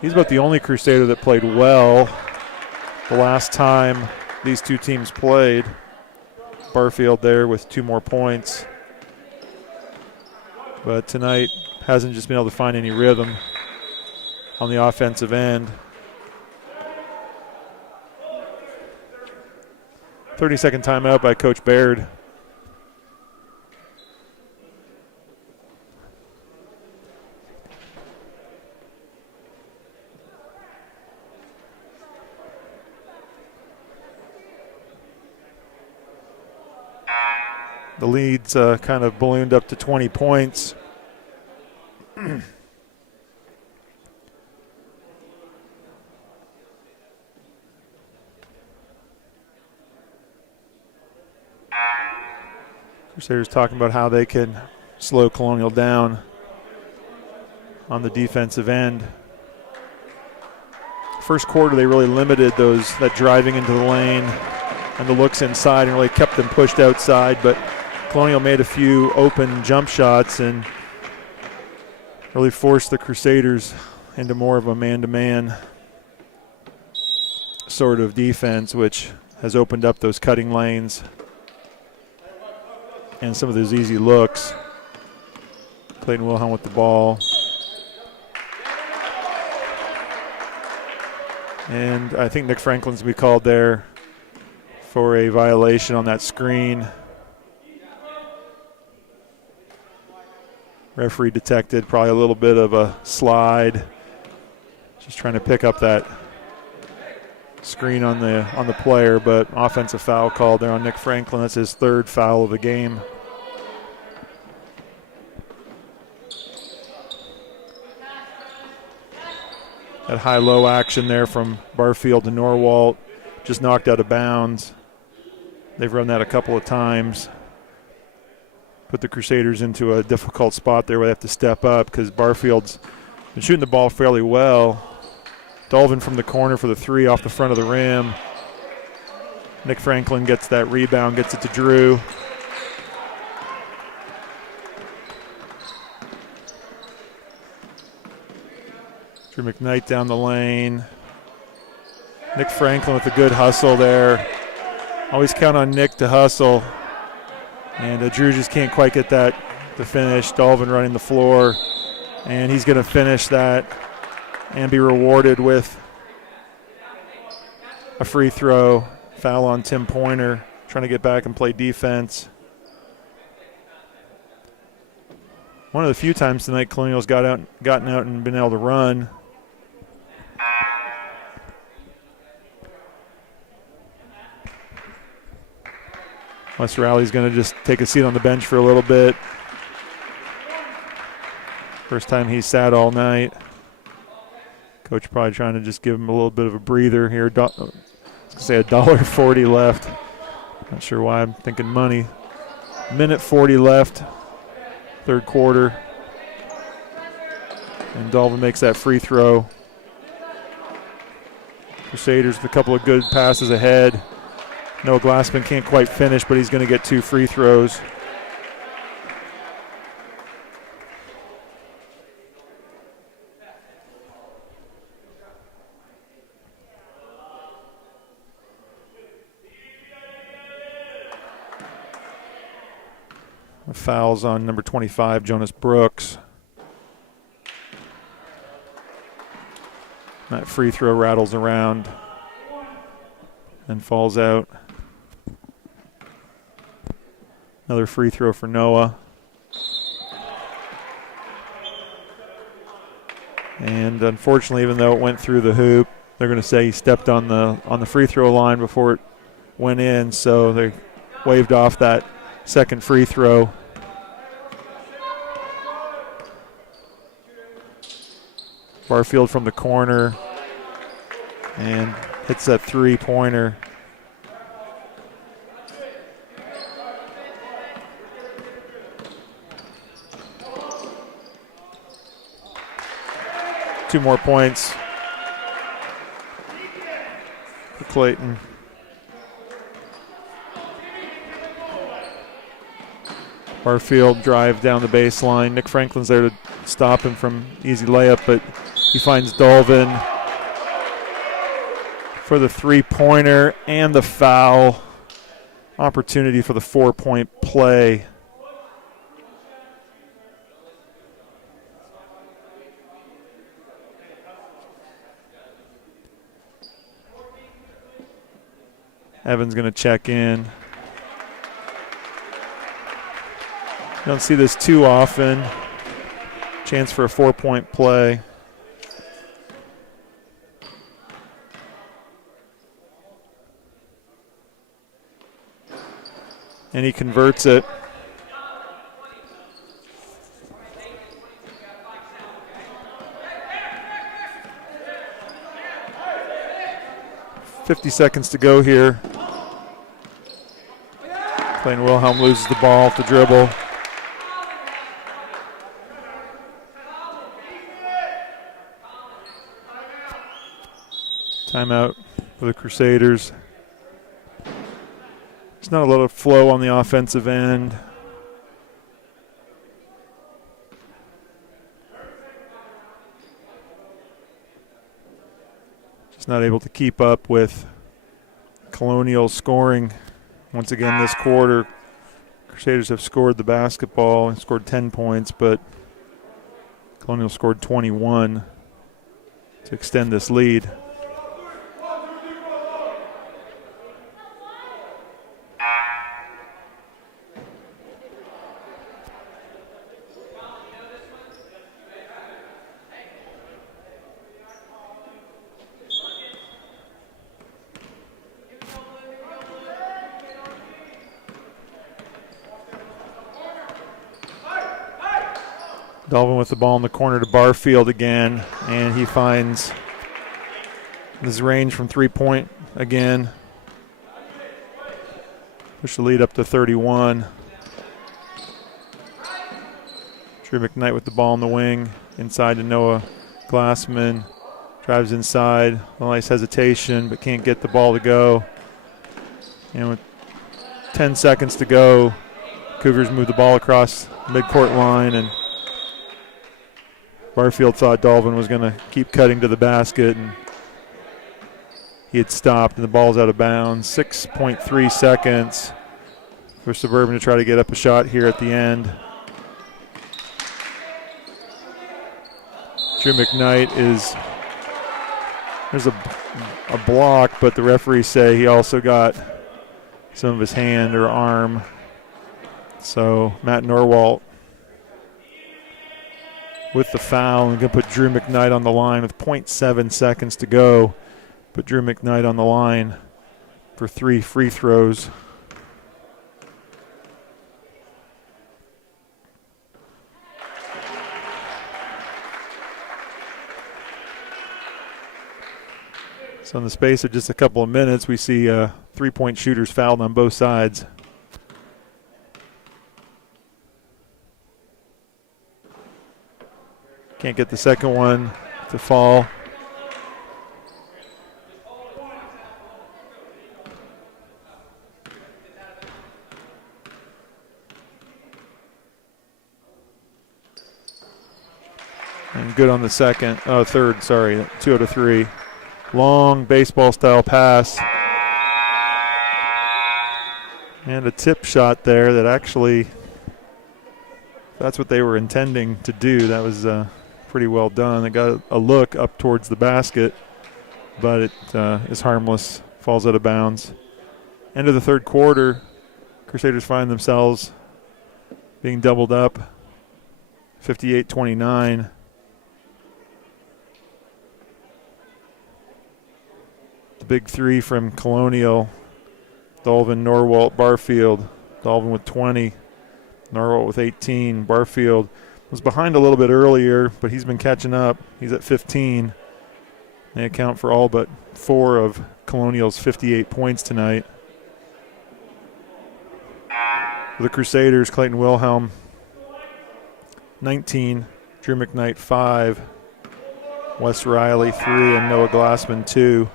He's about the only Crusader that played well the last time these two teams played. Barfield there with 2 more points. But tonight hasn't just been able to find any rhythm on the offensive end. 30-second timeout by Coach Baird. The lead's kind of ballooned up to 20 points. Crusaders talking about how they can slow Colonial down on the defensive end. First quarter, they really limited that driving into the lane and the looks inside and really kept them pushed outside, but Colonial made a few open jump shots and really forced the Crusaders into more of a man-to-man sort of defense, which has opened up those cutting lanes and some of those easy looks. Clayton Wilhelm with the ball. And I think Nick Franklin's going to be called there for a violation on that screen. Referee detected probably a little bit of a slide. Just trying to pick up that screen on the player, but offensive foul called there on Nick Franklin. That's his third foul of the game. That high-low action there from Barfield to Norwalt, just knocked out of bounds. They've run that a couple of times. Put the Crusaders into a difficult spot there where they have to step up because Barfield's been shooting the ball fairly well. Dolvin from the corner for the three off the front of the rim. Nick Franklin gets that rebound, gets it to Drew. Drew McKnight down the lane. Nick Franklin with a good hustle there. Always count on Nick to hustle. And Drew just can't quite get that to finish. Dolvin running the floor. And he's going to finish that and be rewarded with a free throw. Foul on Tim Pointer, trying to get back and play defense. One of the few times tonight Colonial's gotten out and been able to run. West Rowley's going to just take a seat on the bench for a little bit. First time he's sat all night. Coach probably trying to just give him a little bit of a breather here. I was going to say $1.40 left. Not sure why I'm thinking money. Minute 40 left, third quarter. And Dolvin makes that free throw. Crusaders with a couple of good passes ahead. Noah Glassman can't quite finish, but he's going to get 2 free throws. Fouls on number 25, Jonas Brooks. That free throw rattles around and falls out. Another free throw for Noah. And unfortunately, even though it went through the hoop, they're going to say he stepped on the free throw line before it went in, so they waved off that second free throw. Barfield from the corner and hits that three-pointer. Two more points for Clayton. Barfield drive down the baseline. Nick Franklin's there to stop him from easy layup, but he finds Dolvin for the three-pointer and the foul. Opportunity for the 4-point play. Evan's going to check in. Don't see this too often. Chance for a 4-point play. And he converts it. .50 seconds to go here. Clayton Wilhelm loses the ball off the dribble. Timeout for the Crusaders. There's not a lot of flow on the offensive end. Just not able to keep up with Colonial scoring. Once again this quarter, Crusaders have scored the basketball and scored 10 points, but Colonial scored 21 to extend this lead. Dolvin with the ball in the corner to Barfield again, and he finds his range from 3-point again. Push the lead up to 31. Drew McKnight with the ball in the wing, inside to Noah Glassman. Drives inside, a nice hesitation, but can't get the ball to go. And with 10 seconds to go, Cougars move the ball across midcourt line, and Barfield thought Dolvin was going to keep cutting to the basket, and he had stopped, and the ball's out of bounds. 6.3 seconds for Suburban to try to get up a shot here at the end. Drew McKnight there's a block, but the referees say he also got some of his hand or arm. So Matt Norwalt with the foul, and going to put Drew McKnight on the line with 0.7 seconds to go. Put Drew McKnight on the line for 3 free throws. So in the space of just a couple of minutes, we see 3-point shooters fouled on both sides. Can't get the second one to fall. And good on the third, 2 out of 3. Long baseball-style pass. And a tip shot there that actually, that's what they were intending to do. That was pretty well done. They got a look up towards the basket, but it is harmless, falls out of bounds. End of the third quarter, Crusaders find themselves being doubled up, 58-29. The big three from Colonial, Dolvin, Norwalt, Barfield. Dolvin with 20, Norwalt with 18. Barfield was behind a little bit earlier, but he's been catching up. He's at 15. They account for all but 4 of Colonial's 58 points tonight. For the Crusaders, Clayton Wilhelm, 19. Drew McKnight, 5. Wes Riley, 3, and Noah Glassman, 2.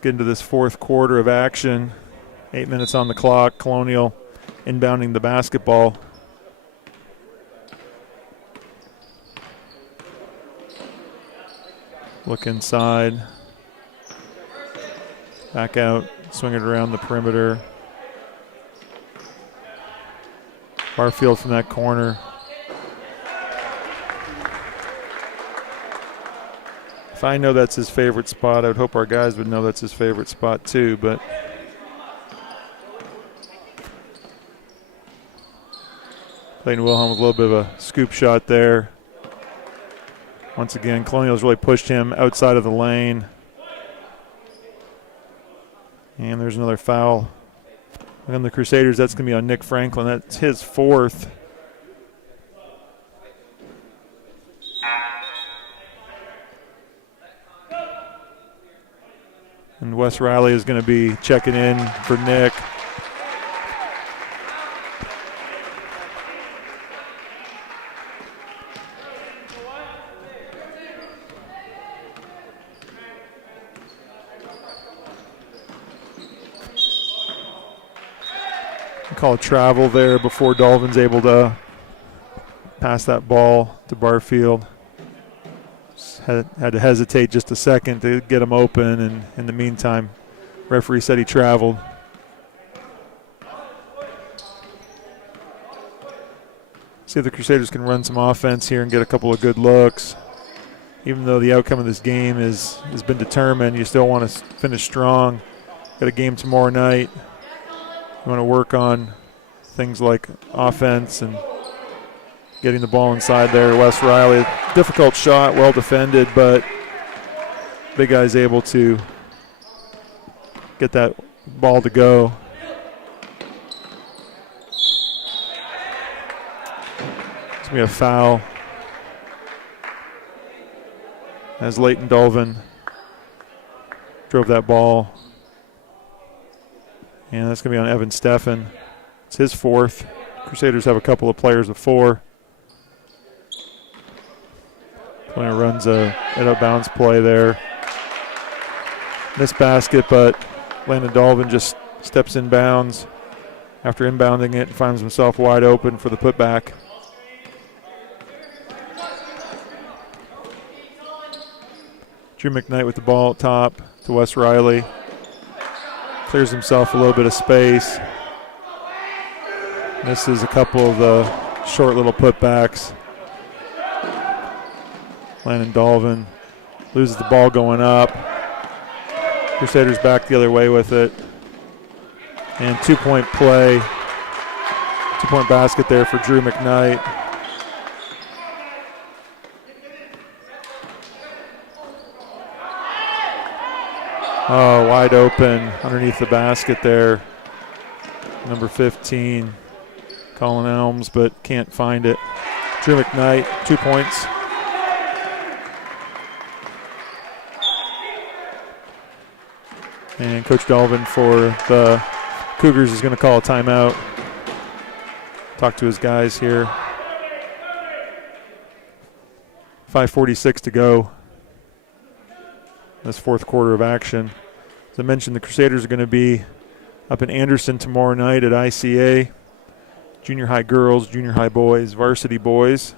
Get into this fourth quarter of action. 8 minutes on the clock. Colonial inbounding the basketball. Look inside. Back out. Swing it around the perimeter. Barfield from that corner. If I know that's his favorite spot, I would hope our guys would know that's his favorite spot too, but Clayton Wilhelm with a little bit of a scoop shot there. Once again, Colonial's really pushed him outside of the lane. And there's another foul on the Crusaders. That's going to be on Nick Franklin. That's his 4th. And Wes Riley is going to be checking in for Nick. Call travel there before Dolvin's able to pass that ball to Barfield. Had to hesitate just a second to get him open, and in the meantime, referee said he traveled. See if the Crusaders can run some offense here and get a couple of good looks. Even though the outcome of this game has been determined, you still want to finish strong. Got a game tomorrow night. You want to work on things like offense and getting the ball inside there. Wes Riley, difficult shot, well defended, but big guy's able to get that Ball to go. It's going to be a foul as Leighton Dolvin drove that ball. And that's going to be on Evan Steffen. It's his fourth. Crusaders have a couple of players with 4. Player runs an out-of-bounds play there. Missed basket, but Landon Dolvin just steps in bounds after inbounding it and finds himself wide open for the putback. Drew McKnight with the ball at top to Wes Riley. Clears himself a little bit of space. Misses a couple of the short little putbacks. Landon Dolvin loses the ball going up. Crusaders back the other way with it. And 2-point play. 2-point basket there for Drew McKnight. Oh, wide open underneath the basket there. Number 15, Colin Elms, but can't find it. Drew McKnight, 2 points. And Coach Dolvin for the Cougars is going to call a timeout. Talk to his guys here. 5:46 to go. This fourth quarter of action. As I mentioned, the Crusaders are going to be up in Anderson tomorrow night at ICA. Junior high girls, junior high boys, varsity boys.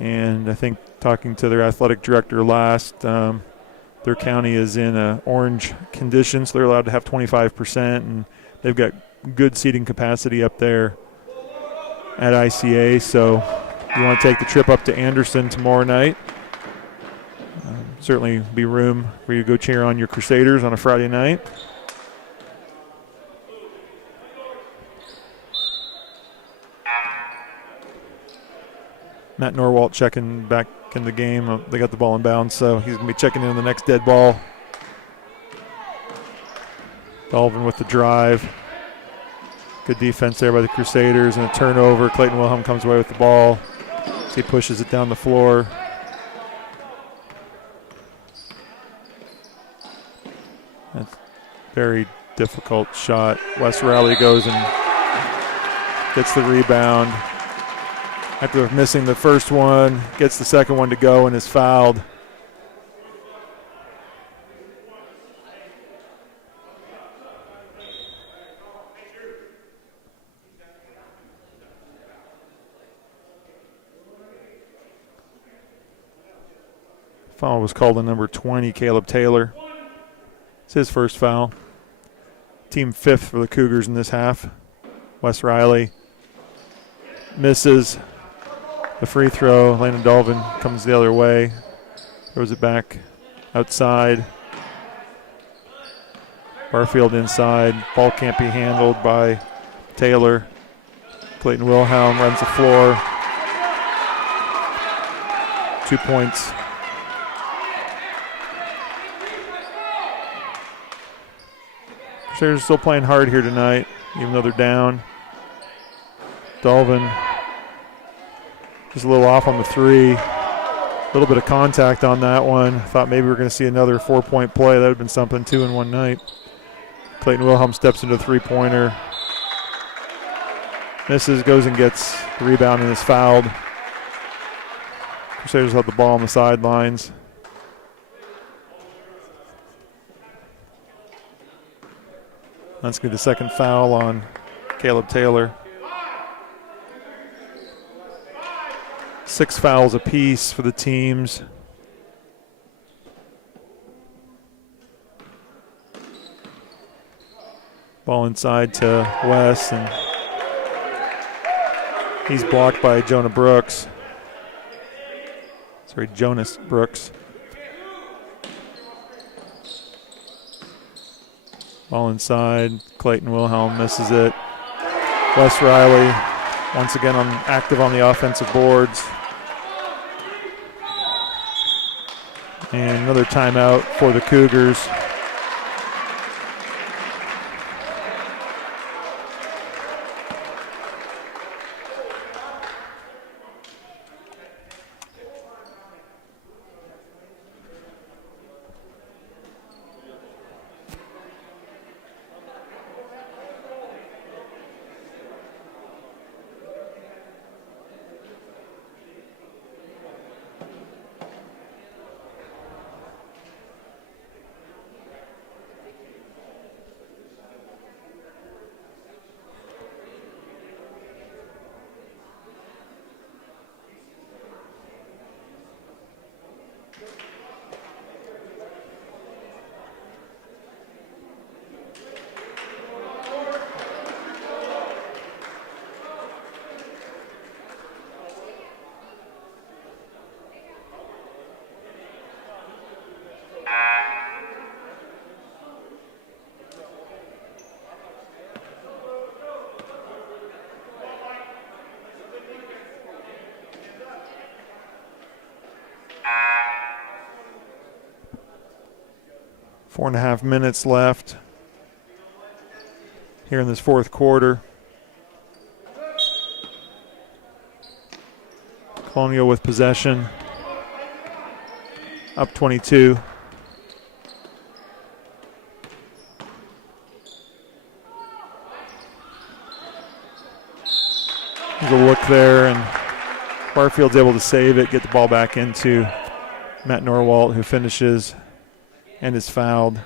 And I think talking to their athletic director last, their county is in orange condition, so they're allowed to have 25%, and they've got good seating capacity up there at ICA. So if you want to take the trip up to Anderson tomorrow night, certainly be room for you to go cheer on your Crusaders on a Friday night. Matt Norwalt checking back in the game. They got the ball in bounds, so he's going to be checking in on the next dead ball. Dolvin with the drive. Good defense there by the Crusaders, and a turnover. Clayton Wilhelm comes away with the ball as he pushes it down the floor. That's a very difficult shot. Wes Riley goes and gets the rebound. After missing the first one, gets the second one to go and is fouled. Foul was called on number 20, Caleb Taylor. It's his first foul. Team 5th for the Cougars in this half. Wes Riley misses the free throw. Landon Dolvin comes the other way. Throws it back outside. Barfield inside. Ball can't be handled by Taylor. Clayton Wilhelm runs the floor. 2 points. Crusaders still playing hard here tonight, even though they're down. Dolvin just a little off on the three. A little bit of contact on that one. Thought maybe we were going to see another 4-point play. That would have been something, 2 in one night. Clayton Wilhelm steps into the three-pointer. Misses, goes and gets the rebound and is fouled. Crusaders have the ball on the sidelines. That's going to be the second foul on Caleb Taylor. 6 fouls apiece for the teams. Ball inside to Wes, and he's blocked by Jonas Brooks. Ball inside. Clayton Wilhelm misses it. Wes Riley once again active on the offensive boards. And another timeout for the Cougars. 4.5 minutes left here in this fourth quarter. Colonial with possession, up 22. There's a look there, and Barfield's able to save it, get the ball back into Matt Norwalt, who finishes and is fouled.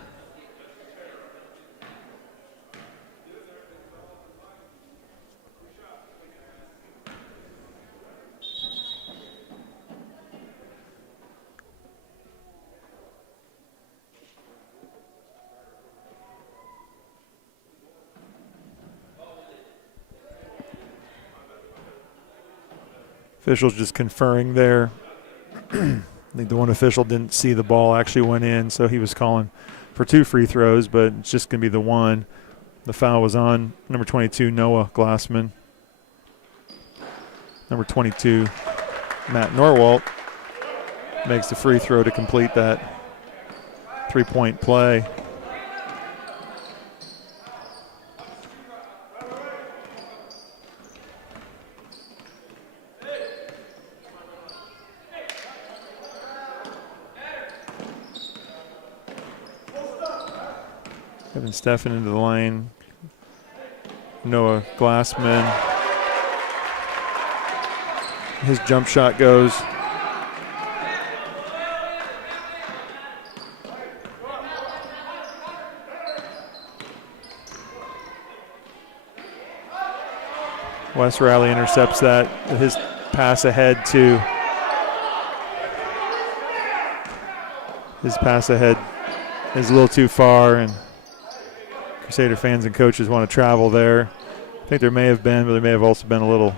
Officials just conferring there. I think the one official didn't see the ball actually went in, so he was calling for 2 free throws, but it's just going to be the one. The foul was on number 22, Noah Glassman. Number 22, Matt Norwalt, makes the free throw to complete that 3-point play. Kevin Steffen into the lane. Noah Glassman. His jump shot goes. Wes Riley intercepts that with his pass ahead to his pass ahead is a little too far, and Crusader fans and coaches want to travel there. I think there may have been, but there may have also been a little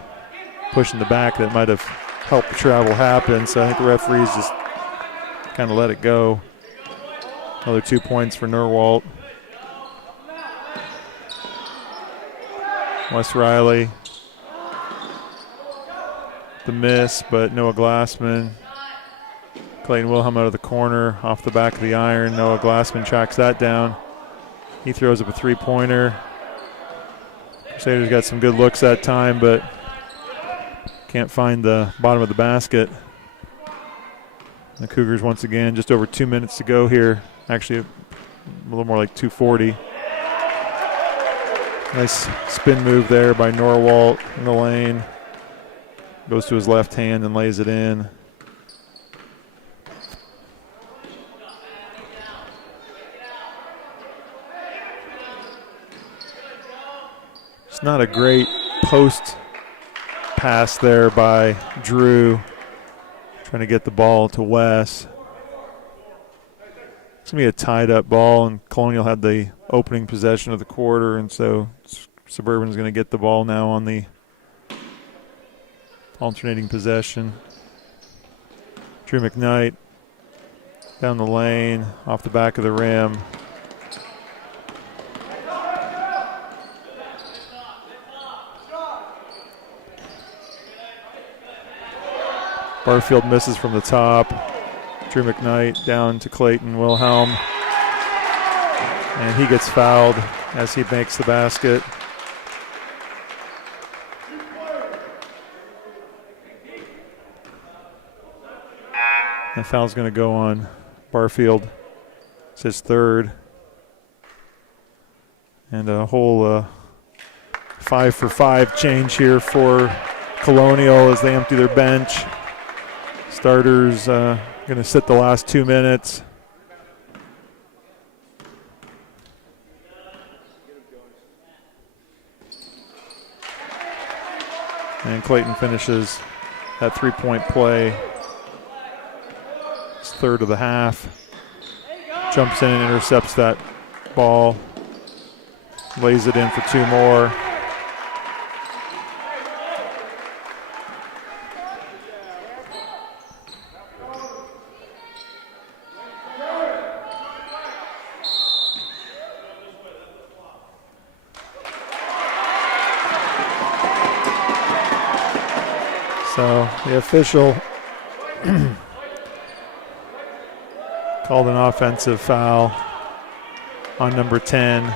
push in the back that might have helped the travel happen. So I think the referees just kind of let it go. Another 2 points for Norwalt. Wes Riley. The miss, but Noah Glassman. Clayton Wilhelm out of the corner, off the back of the iron. Noah Glassman tracks that down. He throws up a 3-pointer. Crusaders got some good looks that time, but can't find the bottom of the basket. The Cougars once again, just over 2 minutes to go here. Actually, a little more like 2:40. Nice spin move there by Norwalt in the lane. Goes to his left hand and lays it in. It's not a great post pass there by Drew, trying to get the ball to Wes. It's going to be a tied-up ball, and Colonial had the opening possession of the quarter, and so Suburban's going to get the ball now on the alternating possession. Drew McKnight down the lane, off the back of the rim. Barfield misses from the top. Drew McKnight down to Clayton Wilhelm. And he gets fouled as he makes the basket. The foul's going to go on Barfield. It's his third. And a whole 5-for-5 change here for Colonial as they empty their bench. Starters going to sit the last 2 minutes. And Clayton finishes that 3-point play. His third of the half. Jumps in and intercepts that ball. Lays it in for 2 more. So the official called an offensive foul on number 10.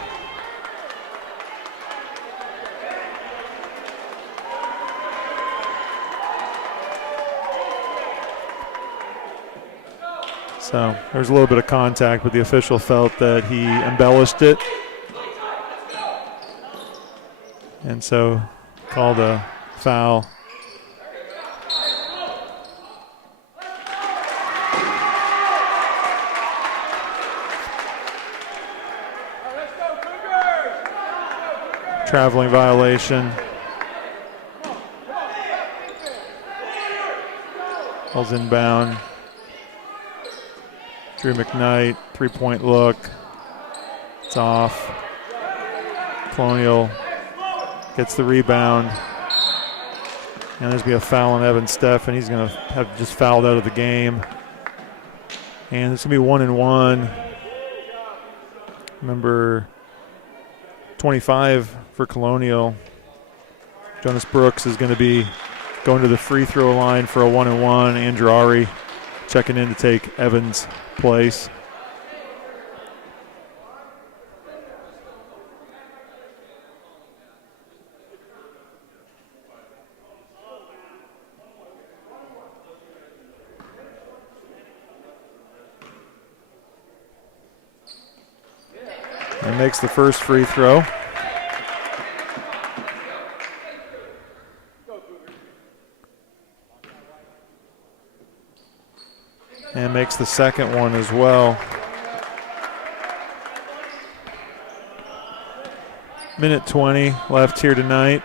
So there's a little bit of contact, but the official felt that he embellished it. And so called a foul. Traveling violation. Ball's inbound. Drew McKnight, three-point look. It's off. Colonial gets the rebound. And there's going to be a foul on Evan Steffen. He's going to have just fouled out of the game. And it's going to be 1-1. Number 25 for Colonial. Jonas Brooks is going to be going to the free throw line for a 1-1. Andrew Ari checking in to take Evan's place. And makes the first free throw. And makes the second one as well. Minute 20 left here tonight.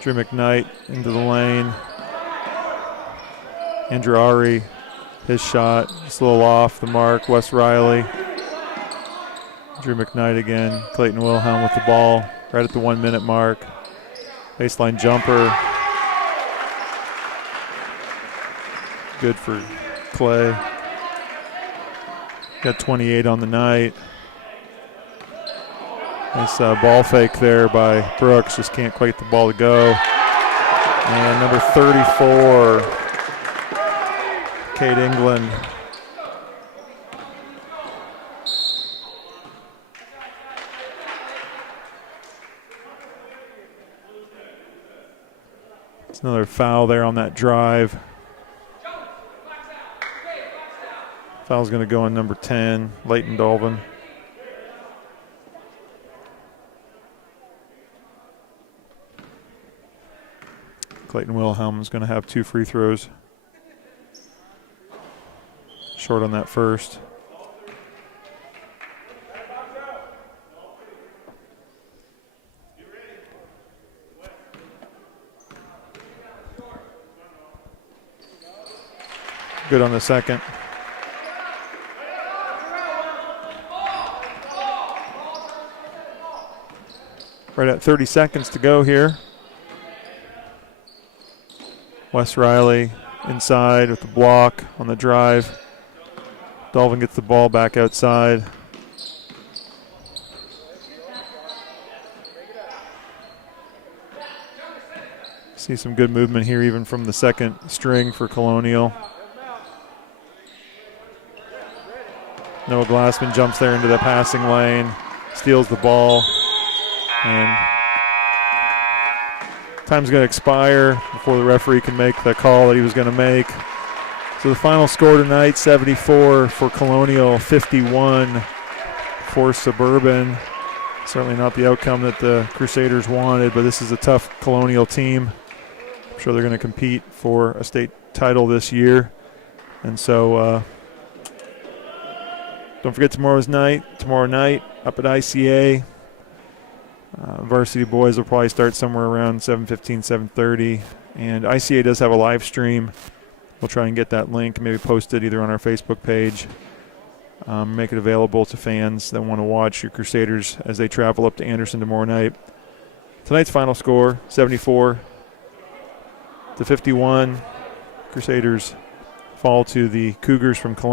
Drew McKnight into the lane. Andrew Ari, his shot, just a little off the mark. Wes Riley. Drew McKnight again. Clayton Wilhelm with the ball right at the 1 minute mark. Baseline jumper. Good for Clay. Got 28 on the night. Nice ball fake there by Brooks. Just can't quite get the ball to go. And number 34, Kate England. It's another foul there on that drive. Foul's going to go on number 10, Leighton Dolvin. Clayton Wilhelm is going to have 2 free throws. Short on that first. Good on the second. Right at 30 seconds to go here. Wes Riley inside with the block on the drive. Dolvin gets the ball back outside. See some good movement here even from the second string for Colonial. Noah Glassman jumps there into the passing lane, steals the ball, and time's going to expire before the referee can make the call that he was going to make. So the final score tonight, 74 for Colonial, 51 for Suburban. Certainly not the outcome that the Crusaders wanted, but this is a tough Colonial team. I'm sure they're going to compete for a state title this year. And so don't forget tomorrow night up at ICA. Varsity boys will probably start somewhere around 7:15, 7:30. And ICA does have a live stream. We'll try and get that link, maybe post it either on our Facebook page. Make it available to fans that want to watch your Crusaders as they travel up to Anderson tomorrow night. Tonight's final score, 74-51. Crusaders fall to the Cougars from Colonial.